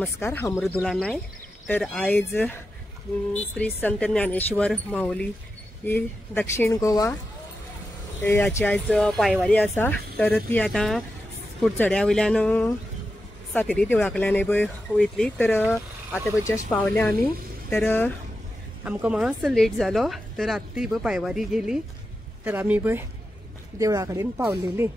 नमस्कार, हांव मृदुला नायक। तर आयज श्री संत ज्ञानेश्वर माऊली ही दक्षिण गोवा याची आयज पायवारी आसा। तर ती आता कुडचड्या वयल्यान सातेरी देवळा कडल्यान वयतली। तर आता जस्ट पावले आमी। तर आमकां मातसो लेट जालो, तर आतां ती पायवारी गेली। तर आमी देवळा कडेन पावलेली।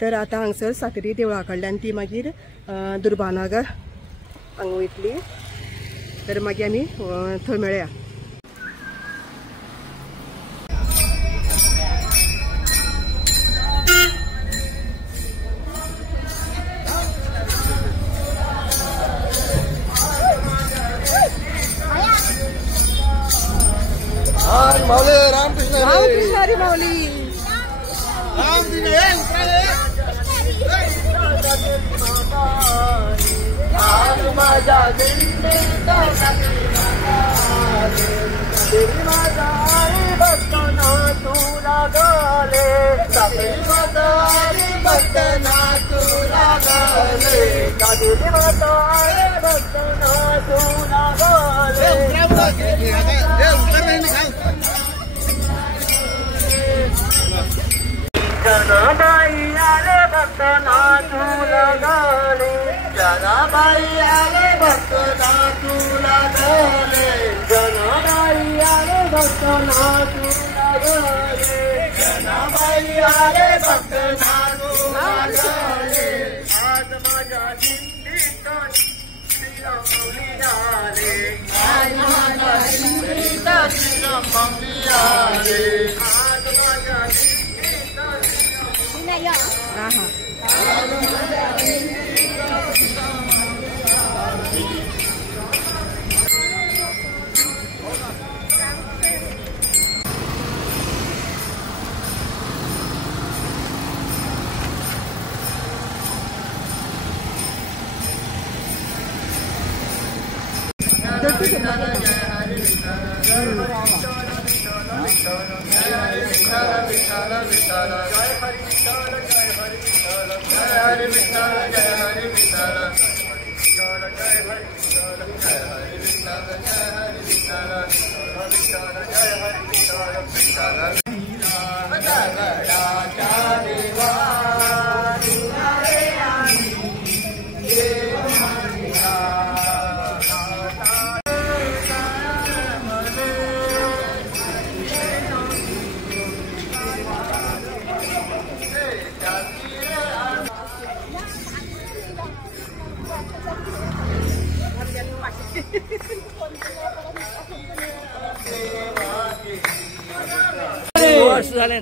तर आता हांगसर सातेरी देवळा कडल्यान ती मागीर दुर्भानगर हांगा वयतली। तर मागीर आमी थंय मेळया। माऊली रामकृष्ण हरी माऊली जनाबाई आले भक्त नाचू लागले, जनाबाई आले भक्त नाचू लागले, जनाबाई आले भक्त नाचू लागले, जनाबाई आले भक्त नाचू लागले। आज माझ्या दिंडीत माऊली आले, आज माझ्या दिंडीत माऊली आले, आज माझ्या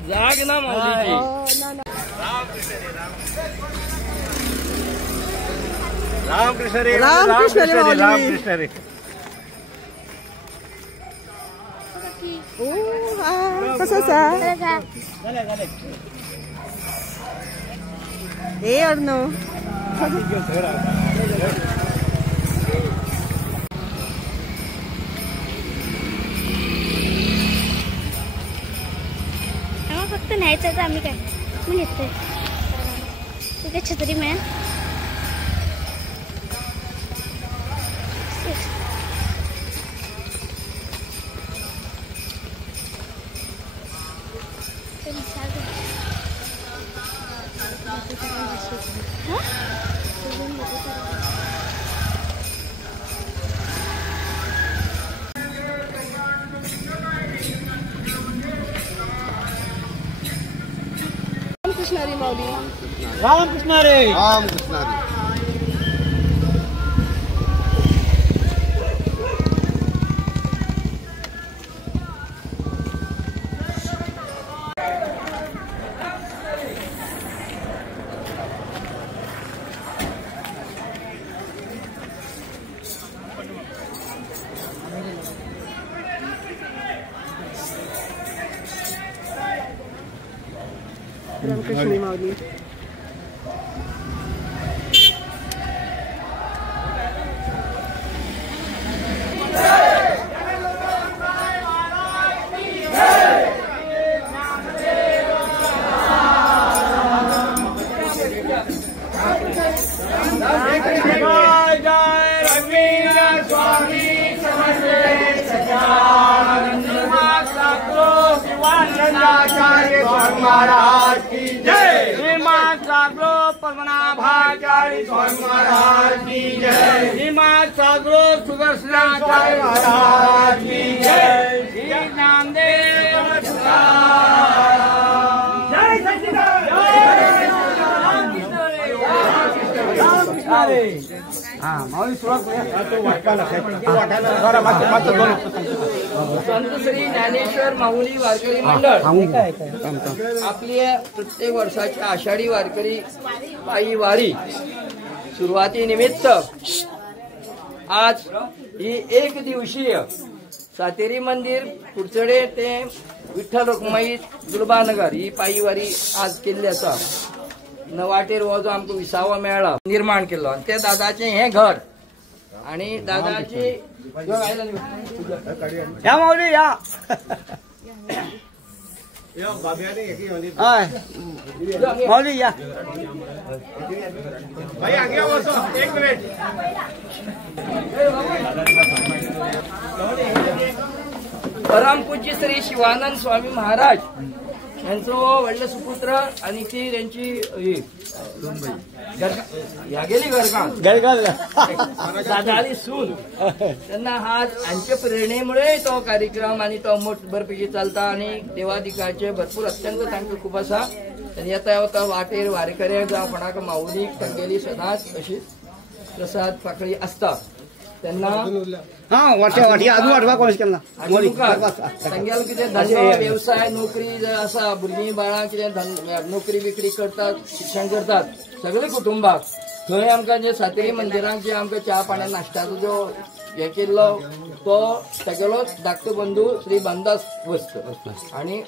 जाग ना माऊली रामकृष्ण रे रामकृष्ण रे रामकृष्ण रे। कसं आसा? ए अर्णव फक्त न्यायचं तर आम्ही काय मी नेतोय। ठीक आहे, छत्री मिळेल। रामकृष्ण रे माऊली रामकृष्ण रे रामकृष्ण रे। रामकृष्ण माऊली। महाराज की जय। श्रीमान सागरो पद्मनाभाचार्य स्वामी महाराज की जय। श्रीमान सागरो सुदर्शनाचार्य महाराज की जय। श्री नामदेव जय सच्चिदानंद संत श्री ज्ञानेश्वर माऊली वारकरी मंडळ आपली प्रत्येक वर्षाची आषाढी वारकरी पायी वारी सुरुवातीनिमित्त आज ही एक दिवसीय सातेरी मंदिर कुडचडे ते विठ्ठल रुक्माई दुर्बानगर ही पायी वारी आज केल्ली आसा। नवाटेर हो जो आमकां विसावो मेळ्ळा निर्माण केलो आनी ते दादाचें हें घर आणि दादाची या माऊली या माऊली या भाई आगे बसो एक मिनिट। परमपूज्य श्री शिवानंद स्वामी महाराज यांचो व्हडले सुपुत्र आणि ती त्यांची ह्या गेली दादाली सून त्यांना आज हांच्या प्रेरणेमुळे तो कार्यक्रम आणि तो बरपैकी चालता आणि देवादिकाचे भरपूर अत्यंत तांकां खूप आसा। येता वता वाटेर वारेकऱ्याक जावं कोणाक माऊलीक तांगेली सदांच अशी प्रसाद पाकळी आसता तेन्ना वाटी आजू वाटवा कॉलेज केला तांगेलो कितें धंदो व्यवसाय नोकरी जर आसा भुरगीं बाळां कितें नोकरी बिकरी करतात शिक्षण करतात सगळे कुटुंबाक थंय आमकां जे सातेरी मंदिरांत जे आमकां च्या पाण्या नाश्त्याचो जो हे केल्लो तो तागेलो धाकटो बंधू श्री बांदास वस्त आणि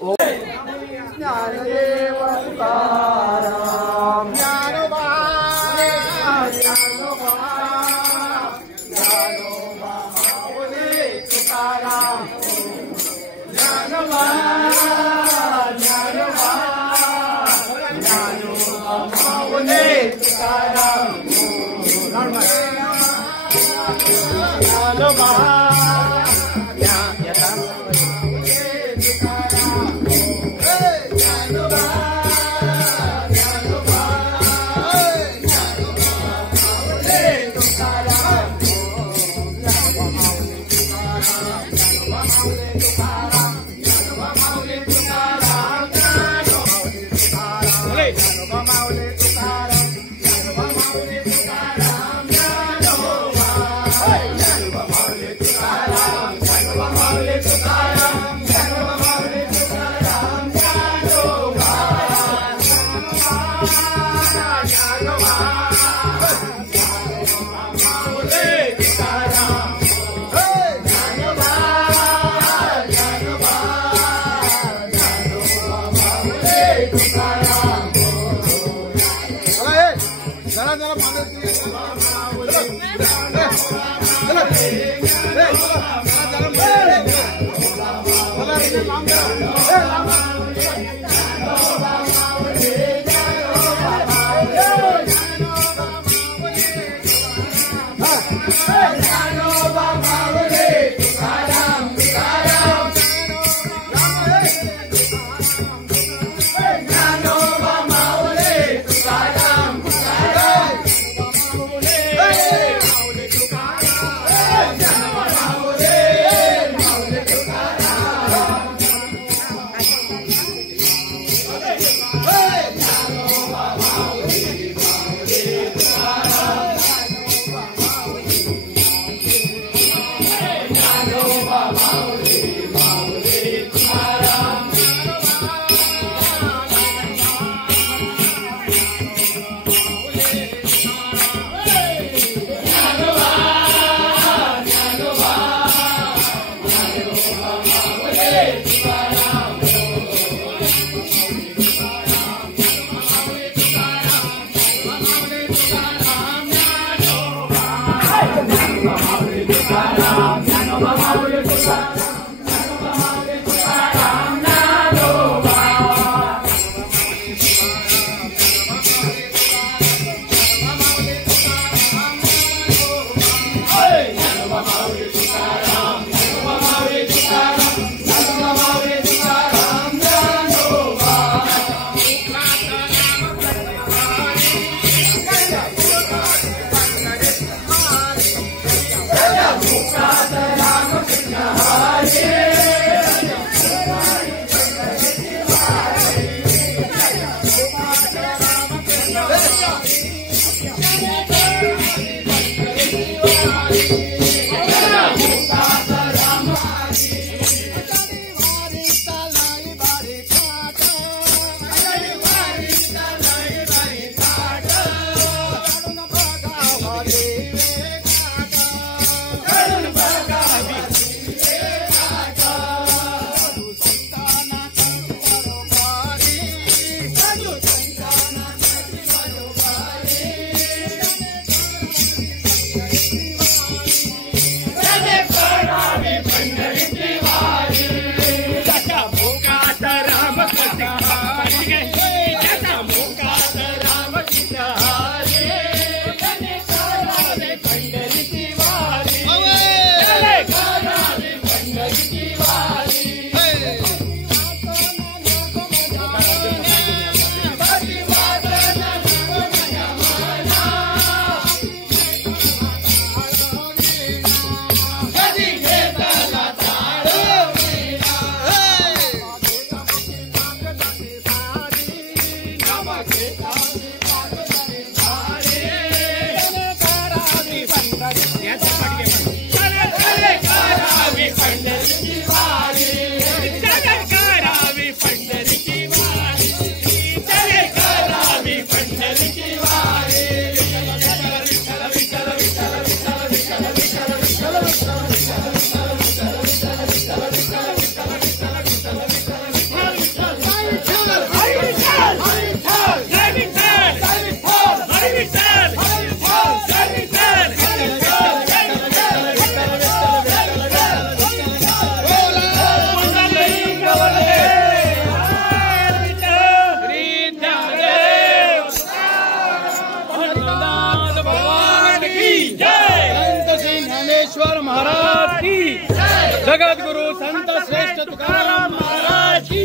जगत गुरु संत श्रेष्ठ तुकाराम महाराज की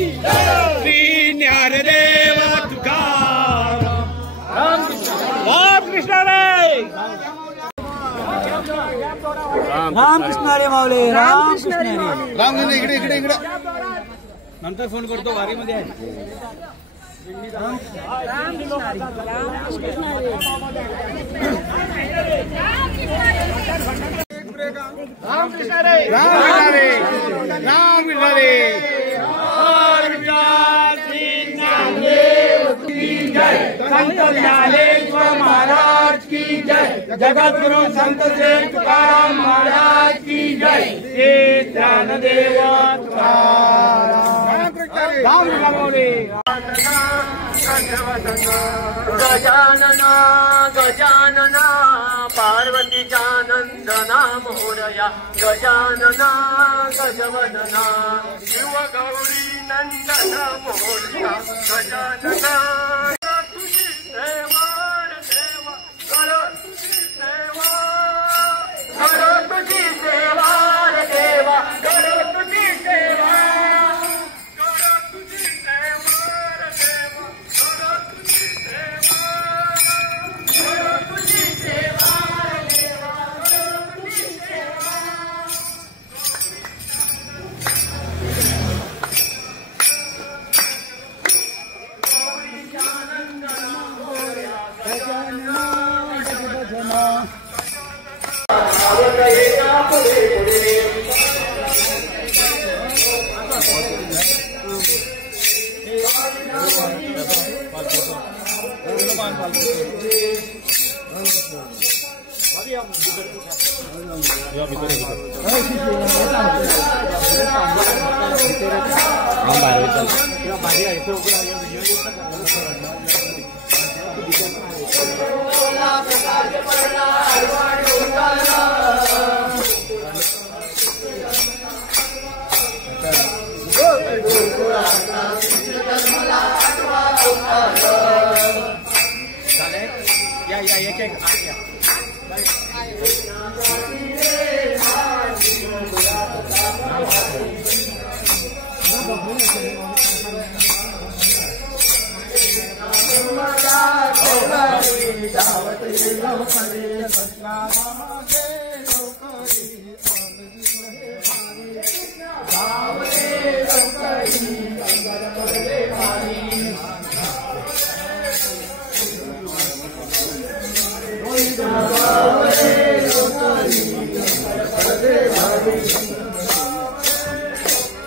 श्री ज्ञानदेव तुकाराम राम कृष्ण रे राम कृष्ण रे माऊली राम कृष्ण रे राम इकडे इकडे इकडे नंतर फोन करतो वारीमध्ये आहे राम कृष्ण रे राम रे राम रे संत ज्ञानेश्वर महाराज की जय जगत गुरु संत श्रेष्ठ तुकाराम महाराज की जय श्री ज्ञानदेव तुकाराम राम रामोले गजानना गजानना पार्वतीच्या नंदना मोरया गजानना गजवदना शिव गौरी नंदन मोरया गजानना तुझी सेवा देवा कर तुझी सेवा कर तुझी सेवा देवा कर तुझी सेवा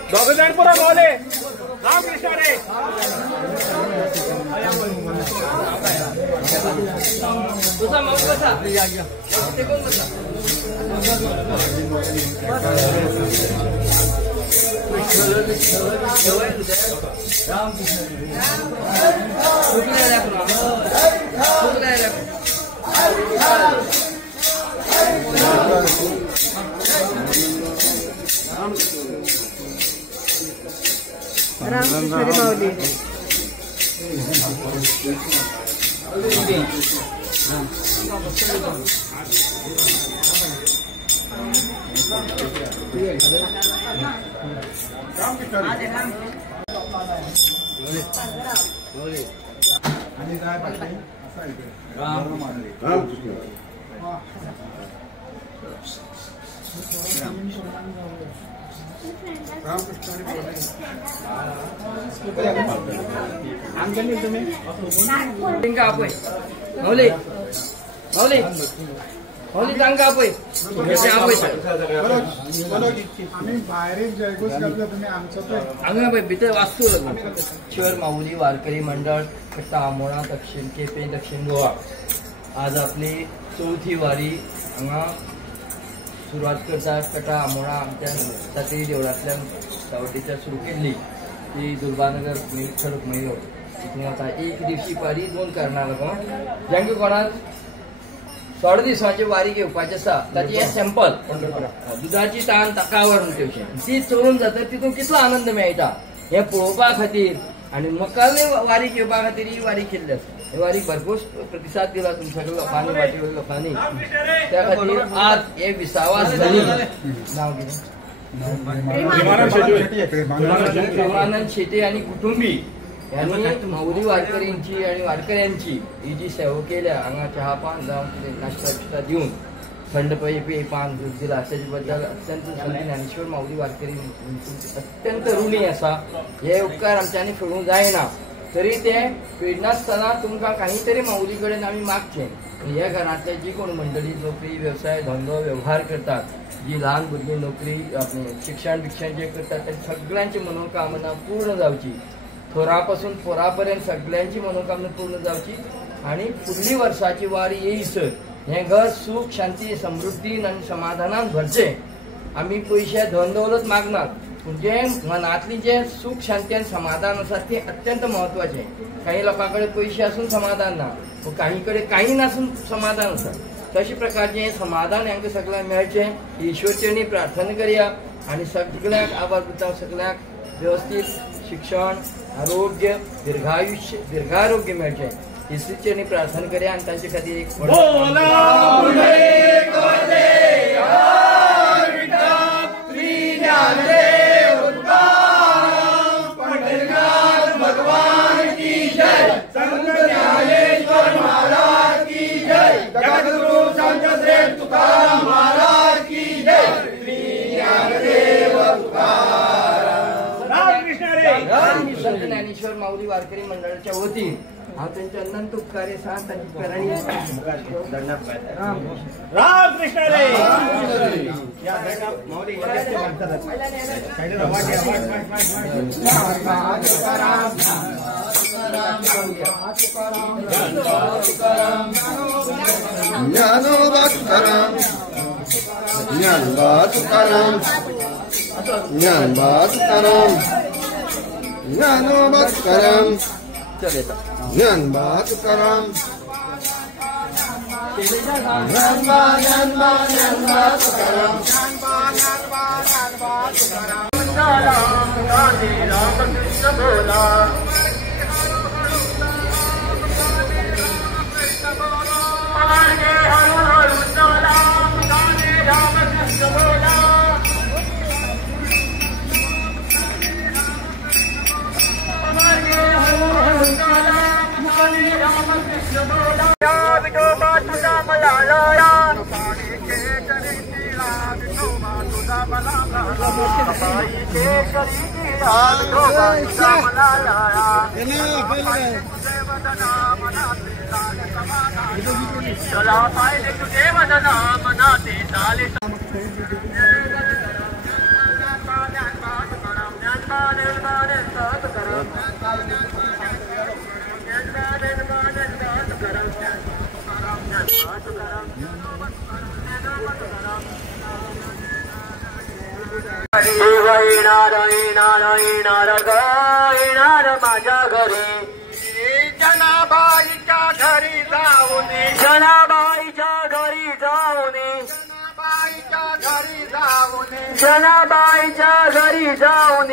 दोघजणपुरा बोले राम कृष्ण रे तुझा मग बसा ते कोण बसा राम कृष्ण रामकृष्ण हरी माऊली. माऊली माऊली माऊली सांग का आपण भितर वाचतो ईश्वर माऊली वारकरी मंडळ कट्टा आमोणा दक्षिण केपें दक्षिण गोवा. आज आपली चौथी वारी हांगा सुरवात करतात. कट्टा आमोणा आमच्या सातेरी देवळांतल्यान सावड्डेच्यान सुरू केल्ली ती दुर्गानगर रुक्मणी रोड. तितून आता एक दिवशी वारी 2 कारणां लागून जेंका कोणाक 16 दिसांची वारी घेवपाची आसा ताची हे सॅम्पल दुधाची तान ताकावर म्हणटा ती चोरून जाता तितून कितलो आनंद मेळटा हे पळोवपा खातीर आनी मुखाल्ली वारी घेवपा खातीर ही वारी केल्ली आसा. हे वारीक भरपूर प्रतिसाद दिला तुमच्या लोकांनी वाटेवल्या लोकांनी. त्या खातीर आज हे विसावास जाली. नांव कितें? प्रेमानंद शेटे आणि कुटुंबी यांनी माऊली वारकऱ्यांची आणि वारकऱ्यांची ही जी सेवा केल्या हांगा चहा पान जावं कितें नाश्ता बिश्ता दिवन थंड पे पान दूध दिला त्याच्या बद्दल अत्यंत संत ज्ञानेश्वर माऊली वारकरी अत्यंत ऋणी आसा. हे उपकार आमच्यांनी फेडूंक जायना. तरी ते फेडनासतना तुमकां काही तरी माऊली कडेन आमी मागचें. ह्या घरांतले जी कोण मंडळी नोकरी व्यवसाय धंदो व्यवहार करतात जी ल्हान भुरगीं नोकरी शिक्षण जे करतात ते सगळ्यांची मनोकामना पूर्ण जावची. थोरापासून पोरापर्यंत सगळ्यांची मनोकामना पूर्ण जावची आणि फुडली वर्साची वारी येयसर हे घर सुख शांती समृद्धीन आणि समाधानान भरचे. आमी पयशे धन दौलत मागनात पूण जे मनातली जे सुख शांती आणि समाधान आसा ते अत्यंत महत्वाचे. काही लोकांकडे पयशे आसून समाधान ना काही कडेन काही नासून समाधान आसा. तशा प्रकारचे समाधान हांकां सगळ्यांक मेळचें ईश्वरचरणी प्रार्थना करया आणि सगळ्यांक आभार दिता. सगळ्यांक व्यवस्थित शिक्षण आरोग्य दीर्घारोग्य मेळचें ईश्वरचरणी प्रार्थना करया आणि तांचे खातीर एक संत ज्ञानेश्वर माऊली वारकरी मंडळाच्या वतीन हांव त्यांचे अनंत उपकार आसा तांची करणी रामकृष्ण हरी. ज्ञानोबा तुकाराम ज्ञानोबा तुकाराम ज्ञानोबा तुकाराम ज्ञानोबा तुकाराम ज्ञानोबा तुकाराम ज्ञानोबा तुकाराम रामकृष्ण बोला चला पाहिले तुझे वदना मनाते चाले येणार माझ्या घरी जनाबाईच्या घरी जाऊन जनाबाईच्या घरी जाऊन जनाबाईच्या घरी जाऊन जनाबाईच्या घरी जाऊन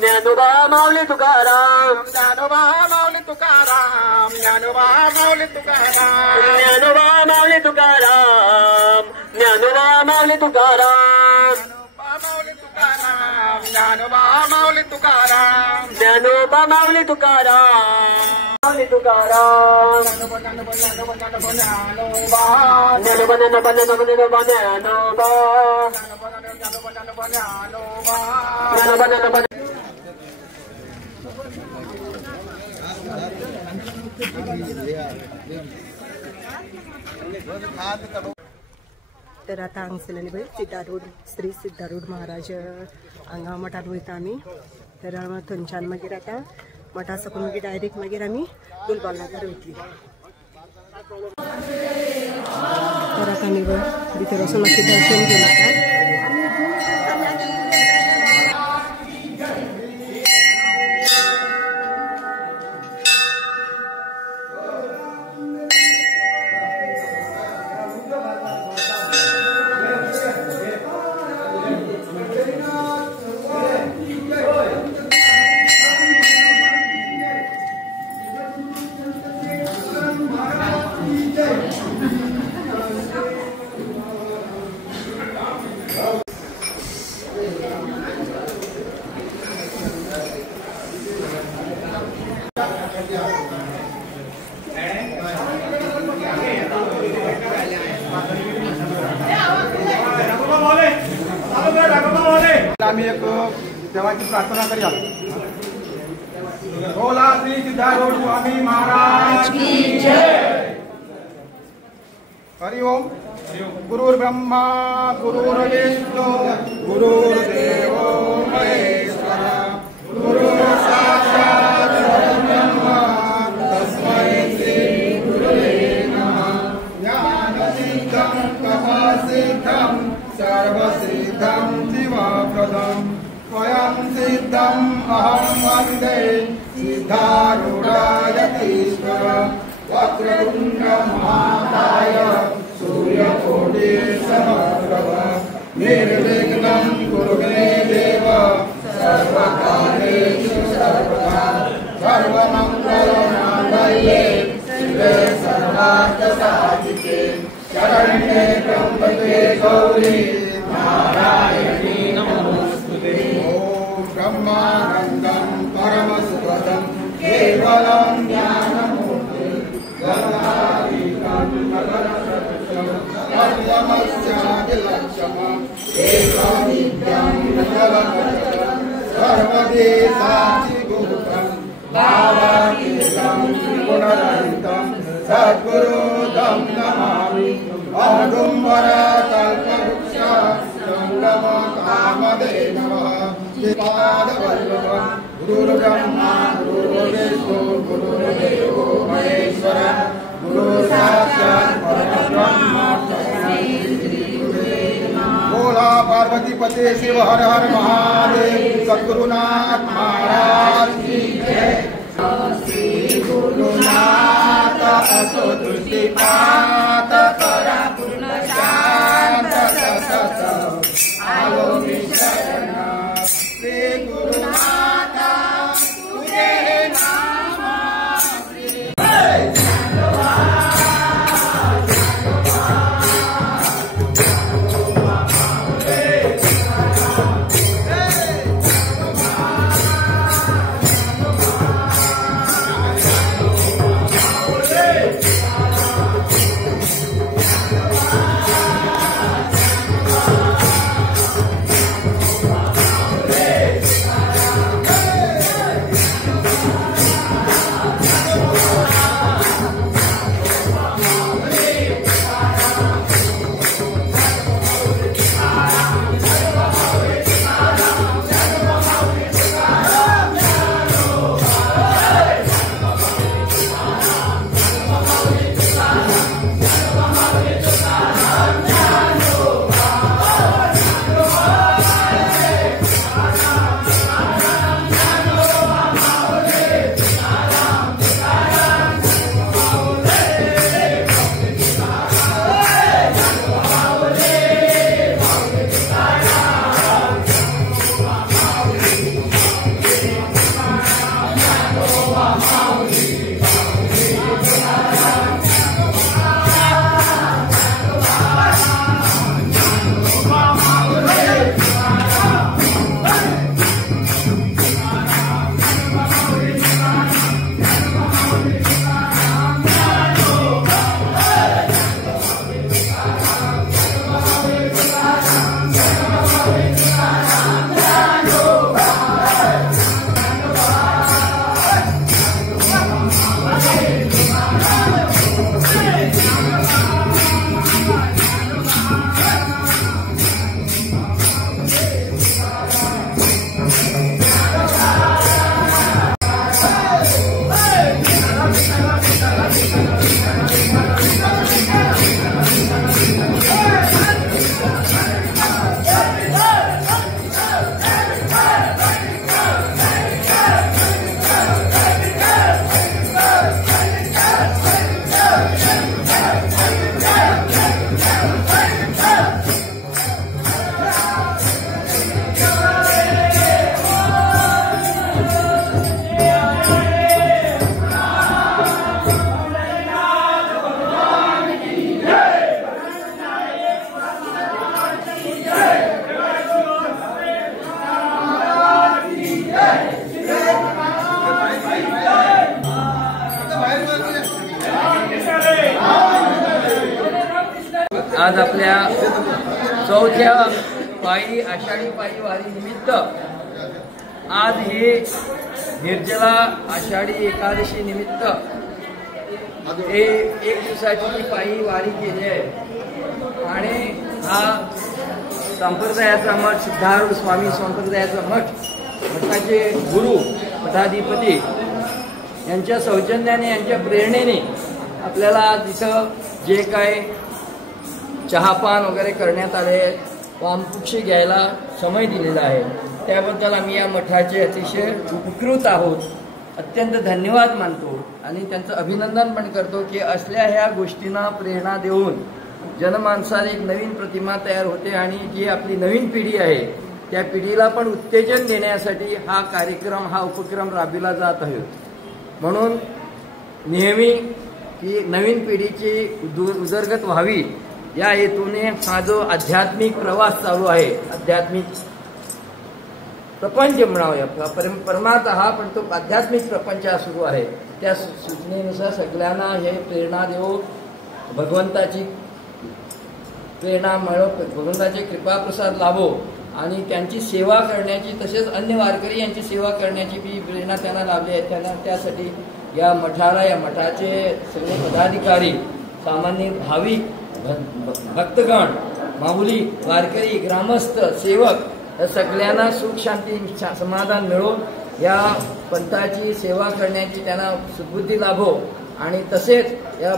ज्ञानोबा माऊली तुकाराम ज्ञानोबा माऊली तुकाराम ज्ञानोबा माऊली तुकाराम ज्ञानोबा माऊली तुकाराम ज्ञानोबा माऊली तुकाराम ज्ञानोबा माऊली तुकाराम ज्ञानोबा माऊली तुकाराम माऊली तुकाराम ज्ञानोबा तर आता हांगसरल्यान पळय सिद्धारूढ श्री सिद्धारूढ महाराज हांगा मठात वयता आमी. तर थंयच्यान मागीर आतां मठा साकून मागीर डायरेक्ट मागीर आमी दुलबालागर वयतली. तर आतां आमी भितर वचून मातशें दर्शन घेवन आतां आम्ही एक देवाची प्रार्थना करूया. बोला श्री सिद्धारूढ स्वामी महाराज की जय. हरि ओम. गुरुर्ब्रह्मा गुरुर्विष्णू गुरुर्देवो महेश्वर गुरु साक्षात् परब्रह्म तस्मै श्री गुरुवे नमः. ज्ञानसिद्धं तपःसिद्धं सर्वसिद्धं शिवप्रदं स्वयं सिद्धं अहं वन्दे सिद्धारूढायतीश्वर. वक्रतुण्ड महाकाय सूर्यकोटि समप्रभ निर्विघ्नं कुरु मे देव सर्वकार्येषु सर्वदा. सर्वमङ्गलमाङ्गल्ये शिवे सर्वार्थसाधिके शरण्ये त्र्यम्बके गौरी नारायणी नमोस्तुते. ओम ब्रह्मानन्दं परमसुखदं केवलं ज्ञानमूर्तिं गङ्गाधीशं गगनसदृशं सर्वमस्यादिलक्ष्यम् एकनित्यं सकलमचलं सर्वदेशाधिभूतं भावातीतं गुणरहितं सद्गुरुं नमामि. औदुम्बर कल्पवृक्ष संगम कामधेनवः पादवल्लभं गुरुर्ब्रह्मा गुरुर्विष्णु गुरुर्देवो महेश्वर गुरु साक्षात् परब्रह्म तस्मै श्री गुरुवे नमः. बोला पार्वती पते शिव हर हर महादेव. सद्गुरुनाथ महाराज की जय. श्री गुरुनाथ असो दृष्टिपात करा पूर्ण शांत सतत आलो मी शरण. श्री गुरुनाथ तुझे नाम श्री चौथ्या पायी आषाढी पायी वारी निमित्त आज हे निर्जला आषाढी एकादशी निमित्त हे 1 दिवसाची पायी वारी केली आहे आणि हा संप्रदायाचा मठ सिद्धारूढ स्वामी संप्रदायाचा मठाचे गुरु मठाधिपती यांच्या सौजन्याने यांच्या प्रेरणेने आपल्याला तिथं जे काय चहापान वगैरे करण्यात आले वामकुक्षी घ्यायला समय दिलेला आहे त्याबद्दल आम्ही या मठाचे अतिशय उपकृत आहोत. अत्यंत धन्यवाद मानतो आणि त्यांचं अभिनंदन पण करतो की असल्या ह्या गोष्टींना प्रेरणा देऊन जनमानसात एक नवीन प्रतिमा तयार होते आणि जी आपली नवीन पिढी आहे त्या पिढीला पण उत्तेजन देण्यासाठी हा कार्यक्रम हा उपक्रम राबविला जात आहे. म्हणून नेहमी की नवीन पिढीची उदरगत व्हावी या हेतूने हा जो आध्यात्मिक प्रवास चालू आहे आध्यात्मिक प्रपंच म्हणावूया परमार्थ हा पण तो आध्यात्मिक प्रपंच सुरू आहे त्या सूचनेनुसार सगळ्यांना हे प्रेरणा देऊ भगवंताची प्रेरणा मिळो भगवंताची कृपाप्रसाद लाभो आणि त्यांची सेवा करण्याची तसेच अन्य वारकरी यांची सेवा करण्याची बी प्रेरणा त्यांना लाभली आहे. त्यांना त्यासाठी या मठाला या मठाचे सगळे पदाधिकारी सामान्य भाविक भक्तगण माऊली वारकरी ग्रामस्थ सेवक या सगळ्यांना सुख शांती समाधान मिळो या पंथाची सेवा करण्याची त्यांना सुबुद्धी लाभो आणि तसेच या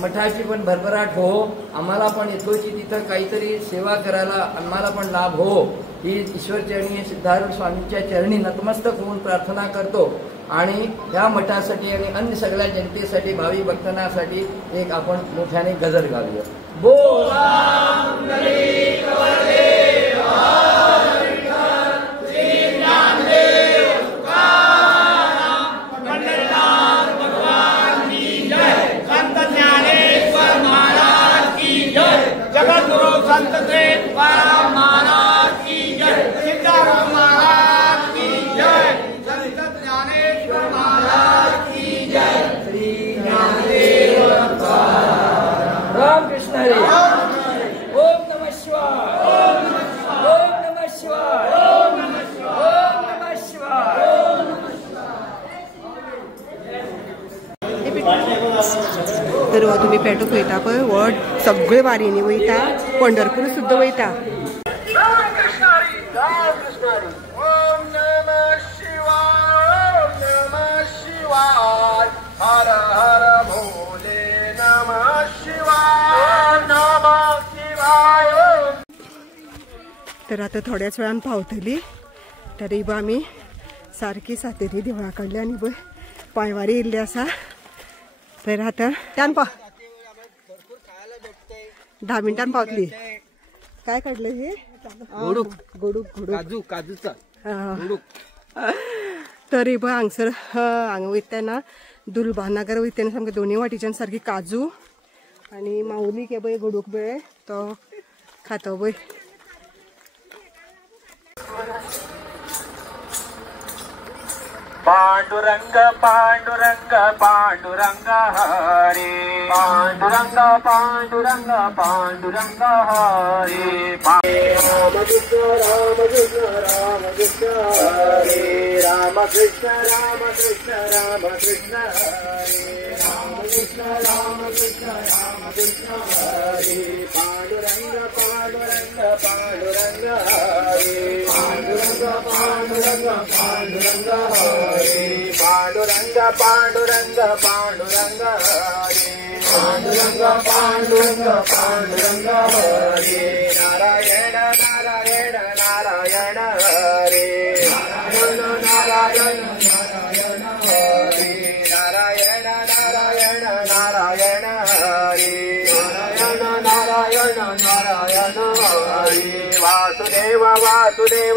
मठाची पण भरभराट हो आम्हाला पण येतोची तिथं काहीतरी सेवा करायला आम्हाला पण लाभ हो ही ईश्वरचरणी सिद्धारूढ स्वामींच्या चरणी नतमस्तक होऊन प्रार्थना करतो आणि या मठासाठी आणि अन्य सगळ्या जनतेसाठी भावी भक्तांसाठी एक आपण मोठ्याने गजर गाऊया. जगद्गुरु संत श्री तुकाराम महाराज की जय. सिद्धारूढ महाराज की जय. संत ज्ञानेश्वर महाराज की जय. श्री ज्ञानदेव रामकृष्ण हरी. ओम नमः शिवाय. ओम नमः शिवाय. ओम नमः शिवाय. ओम नमः शिवाय. तर तुम्ही पेटो पळयता पळय हो सगळे वारीनी वयता पंढरपूर सुद्धा वयता. रामकृष्ण हरी. रामकृष्ण हरी. ओम नमः शिवाय. ओम नमः शिवाय. हर हर भोले नमः शिवाय. नमः शिवाय. तर आता थोड्याच वेळान पावतली तरी आमी सारकी सातेरी देवळा कडल्या आनी पांयवारी येयल्ली आसा. तर आता त्यान 10 मिनिटांनी पावतली. काय काढलं हे गोडूक गोडूक गोडूक काजूचा तरी हांगसर हांगा वयतना दुलबानगर वयतना सामके दोन्ही वाटेच्यान सारकी काजू आणि माऊली के पळय गोडूक पळय तो खातो पळय. पांडुरंग पांडुरंग पांडुरंग हरे. पांडुरंग पांडुरंग पांडुरंग हरे. रामकृष्ण रामकृष्ण रामकृष्ण हरे. रामकृष्ण रामकृष्ण रामकृष्ण हरे. रामकृष्ण रामकृष्ण रामकृष्ण हरे. पांडुरंग पांडुरंग पांडुरंग हरे. पांडुरंग पांडुरंग पांडुरंग हरे. पांडुरंग पांडुरंग पांडुरंग हरे. पांडुरंग पांडुरंग पांडुरंग हरे. नारायण नारायण नारायण हरे. नारायण नारायण नारायण हरे. नारायण नारायण नारायण हरे. नारायण नारायण नारायण हरे. वासुदेव वासुदेव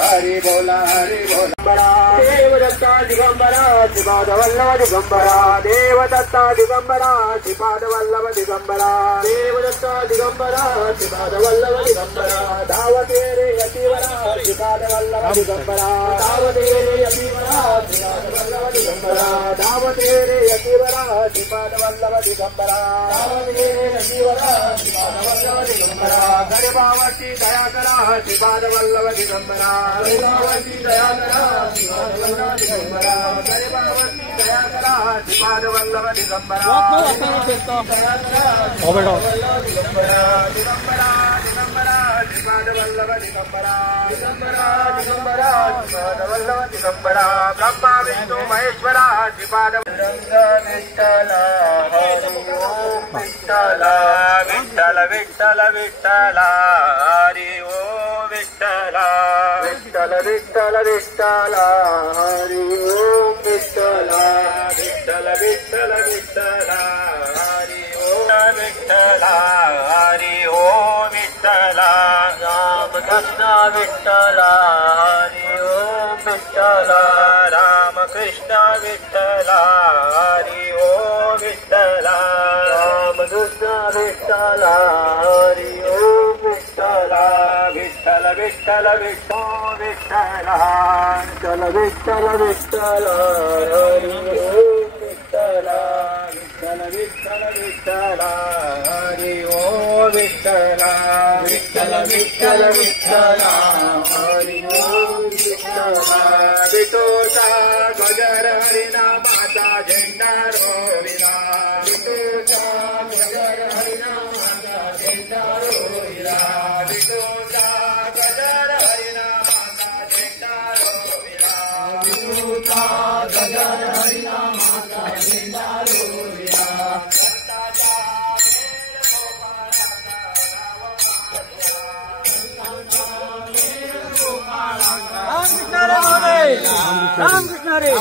हरि बोला हरि बोला. देवदत्ता दिगंबरा श्रीपाद वल्लभ दिगंबरा. देवदत्ता दिगंबरा श्रीपाद वल्लभ दिगंबरा. देवदत्ता दिगंबरा श्रीपाद वल्लभ दिगंबरा. धावते रे अतिवरा श्रीपादवल्लभ दिगंबरा दावतेरे यतिवरा श्रीपादवल्लभ दिगंबरा दावतेरे यतिवरा श्रीपादवल्लभ दिगंबरा दावतेरे यतिवरा श्रीपादवल्लभ दिगंबरा गर्भावती दया करा श्रीपादवल्लभ दिगंबरा गर्भावती दया करा श्रीपादवल्लभ दिगंबरा गर्भावती दया करा श्रीपादवल्लभ दिगंबरा श्रीपादवल्लभ दिगंबरा दिगंबरा दिगंबरा श्रीपादवल्लभ दिगंबरा ब्रह्मा विष्णु महेश्वरा श्रीपादवल्लभ विठ्ठला हरि ओम विठ्ठला विठ्ठल विठ्ठल विठ्ठला हरि ओम विठ्ठला विठ्ठल विठ्ठल विठ्ठला हरि ओम विठ्ठला विठ्ठल विठ्ठल विठ्ठला हरि ओम विठ्ठला हरि ओम विठ्ठला राम कृष्ण विठ्ठला हरि ओम विठ्ठला राम कृष्ण विठ्ठला हरि ओम विठ्ठला राम कृष्ण विठ्ठला हरि ओम विठ्ठला विठ्ठल विठ्ठल विठ्ठल विठ्ठला विठ्ठल विठ्ठल विठ्ठला हरि ओम विठ्ठला विठ्ठल विठ्ठल विठ्ठला हरि ओम विठ्ठला विठ्ठल विठ्ठल विठ्ठला हरि ओम विठ्ठला विठोचा गजर हरिनामाचा झेंडा रोविला विठोचा गजर हरिनामाचा झेंडा रोविला विठोचा गजर हरिनामाचा झेंडा रोविला विठोचा गजर हरिनामाचा झेंडा रोविला रामकृष्ण रे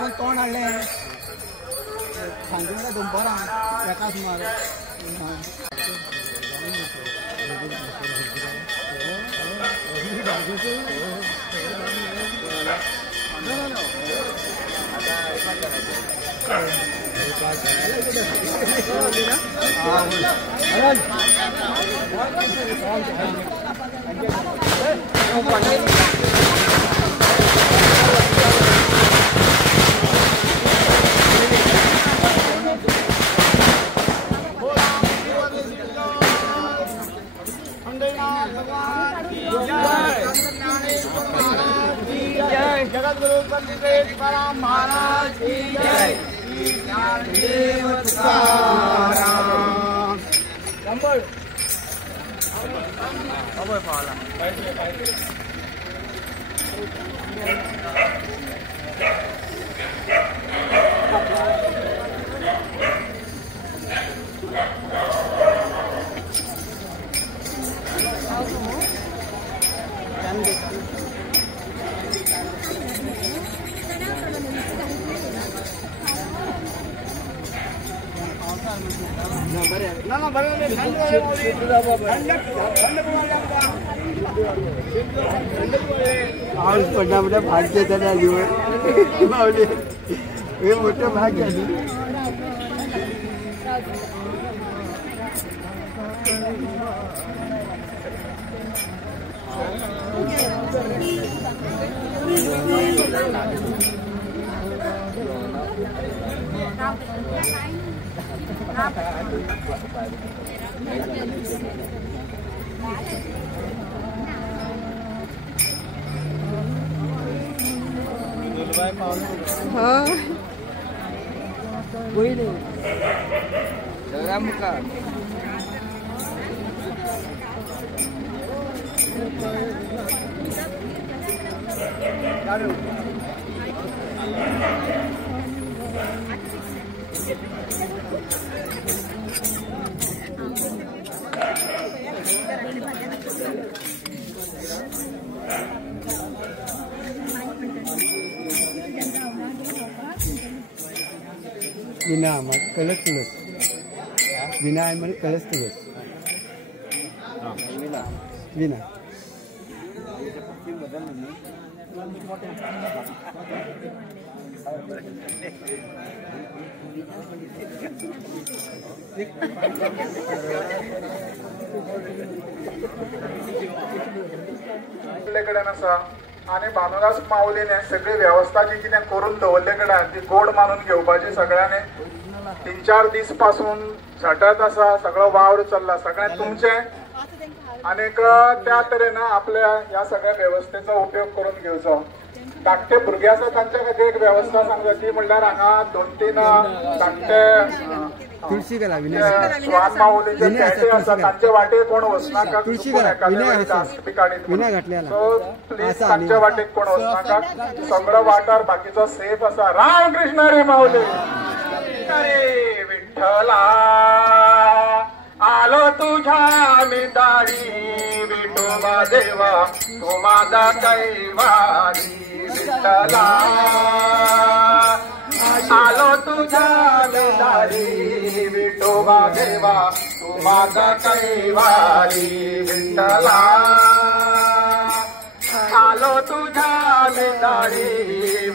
पण तोंड हाडले सांगून का दनपारां एका सुमार जगद्गुरु पंडित महाराज की जय ज्ञानदेव तुकाराम नंबर आज पडला मोठ्या भाग्य त्याला मावले हे मोठं भाग्य आहे विना मग कलस तुलस विना आहे म्हणजे कलस तुलस विना कडेन आसा आणि भानुदास माऊलीने सगळी व्यवस्था जी कितें करून दवरले कडेन ती गोड मानून घेवपाची सगळ्यांनी 3-4 दीस पासून झटत आसा सगळो वावर चल्ला सगळ्यांत तुमचे आनीक त्या तरेन आपल्या ह्या सगळ्या व्यवस्थेचो उपयोग करून घेवचो धाकटे भुरगे आसा तांच्या खातीर एक व्यवस्था सांगता ती म्हणल्यार हांगा 2-3 धाकटे तुळशी घाला स्वान माऊलीचे पेटे आसा तांचे वाटेक कोण वचनाका तुळशी घाला विना घातलेला सो प्लीज तांच्या वाटेक कोण वचनाका सगळो वाठार बाकीचो सेफ आसा रामकृष्ण रे माऊली अरे विठ्ठला आलो तुझ्या मी दारी विठोबा देवा तो माझा कैवारी विठ्ठला आलो तुझ्या मी दारी विठोबा देवा तो माझा कैवारी विठ्ठला आलो तुझ्या मी दारी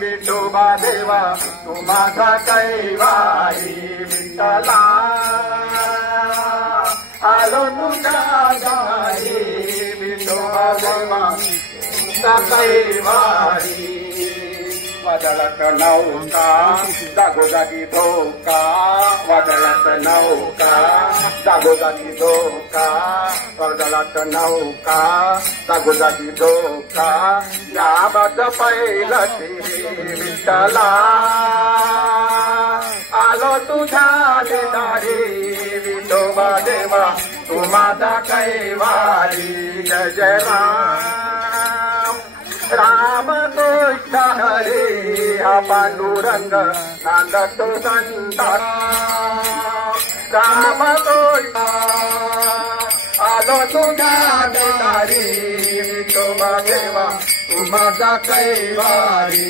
विठोबा देवा तो माझा कैवारी विठ्ठला आलो तुझ्या दारी विठोबा देवा तुझा कैवारी वादळात नौका जागोजागी धोका वादळात नौका जागोजागी धोका वादळात नौका जागोजागी धोका याबाद पहिलं ती विठ्ठला आलो तुझ्या दारी विठोबा देवा तू माझा कैवारी जय जय राम कृष्ण हरे हा पांडुरंग नांदतो संता राम कृष्ण आलो तुझ्या दारी विठोबा देवा तू माझा कैवारी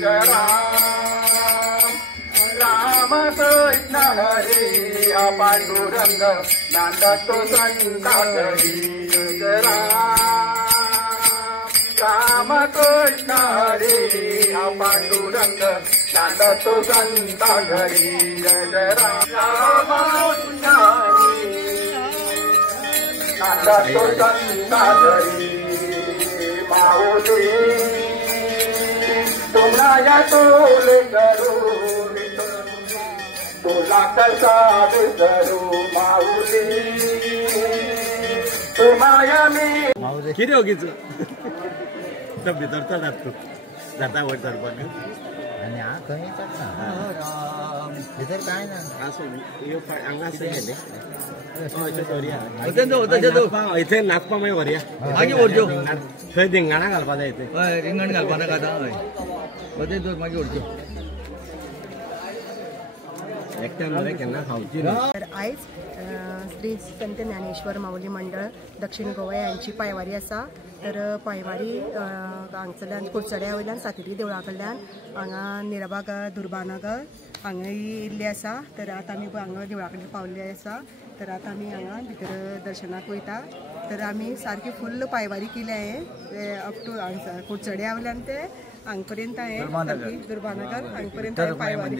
जय राम कृष्ण हरे हा पांडुरंग नांदतो संता घरी जय राम कृष्ण हरे हा पांडुरंग नांदतो संता घरी जय जय राम कृष्ण हरे नांदतो संता घरी माऊली तुम्हाला या तोले करू तुला कसा विसरू माऊली तुम्हाला मी किती ओगीच भितरचा जातो जाता वट धरपाक आणि हा खंय जाता भितर काय ना असो हांगा गेले इथे नाचपा मागीर व्हरया मागीर व्हरच्यो थंय धिंगाणा घालपा जाय हय रिंगण घालपा नाका आतां हय बदें दवर मागीर व्हरच्यो एकट्यान मरे केन्ना खावची तर आयज श्री संत ज्ञानेश्वर माऊली मंडळ दक्षिण गोवा यांची पायवारी आसा तर पायवारी हांगसरल्यान कुडचड्या वयल्यान सातेरी देवळा कडल्यान हांगा निराबाग दुर्बानगर हांगा इल्ली आसा तर आतां आमी हांगा देवळा कडेन पावल्ले आसा तर आतां आमी हांगा भितर दर्शनाक वयता तर आमी सारकी फुल्ल पायवारी केली आहे अप टू कुडचड्या वयल्यान ते हांगपर्यंत आहे दुर्बानगर हांगपर्यंत पायवारी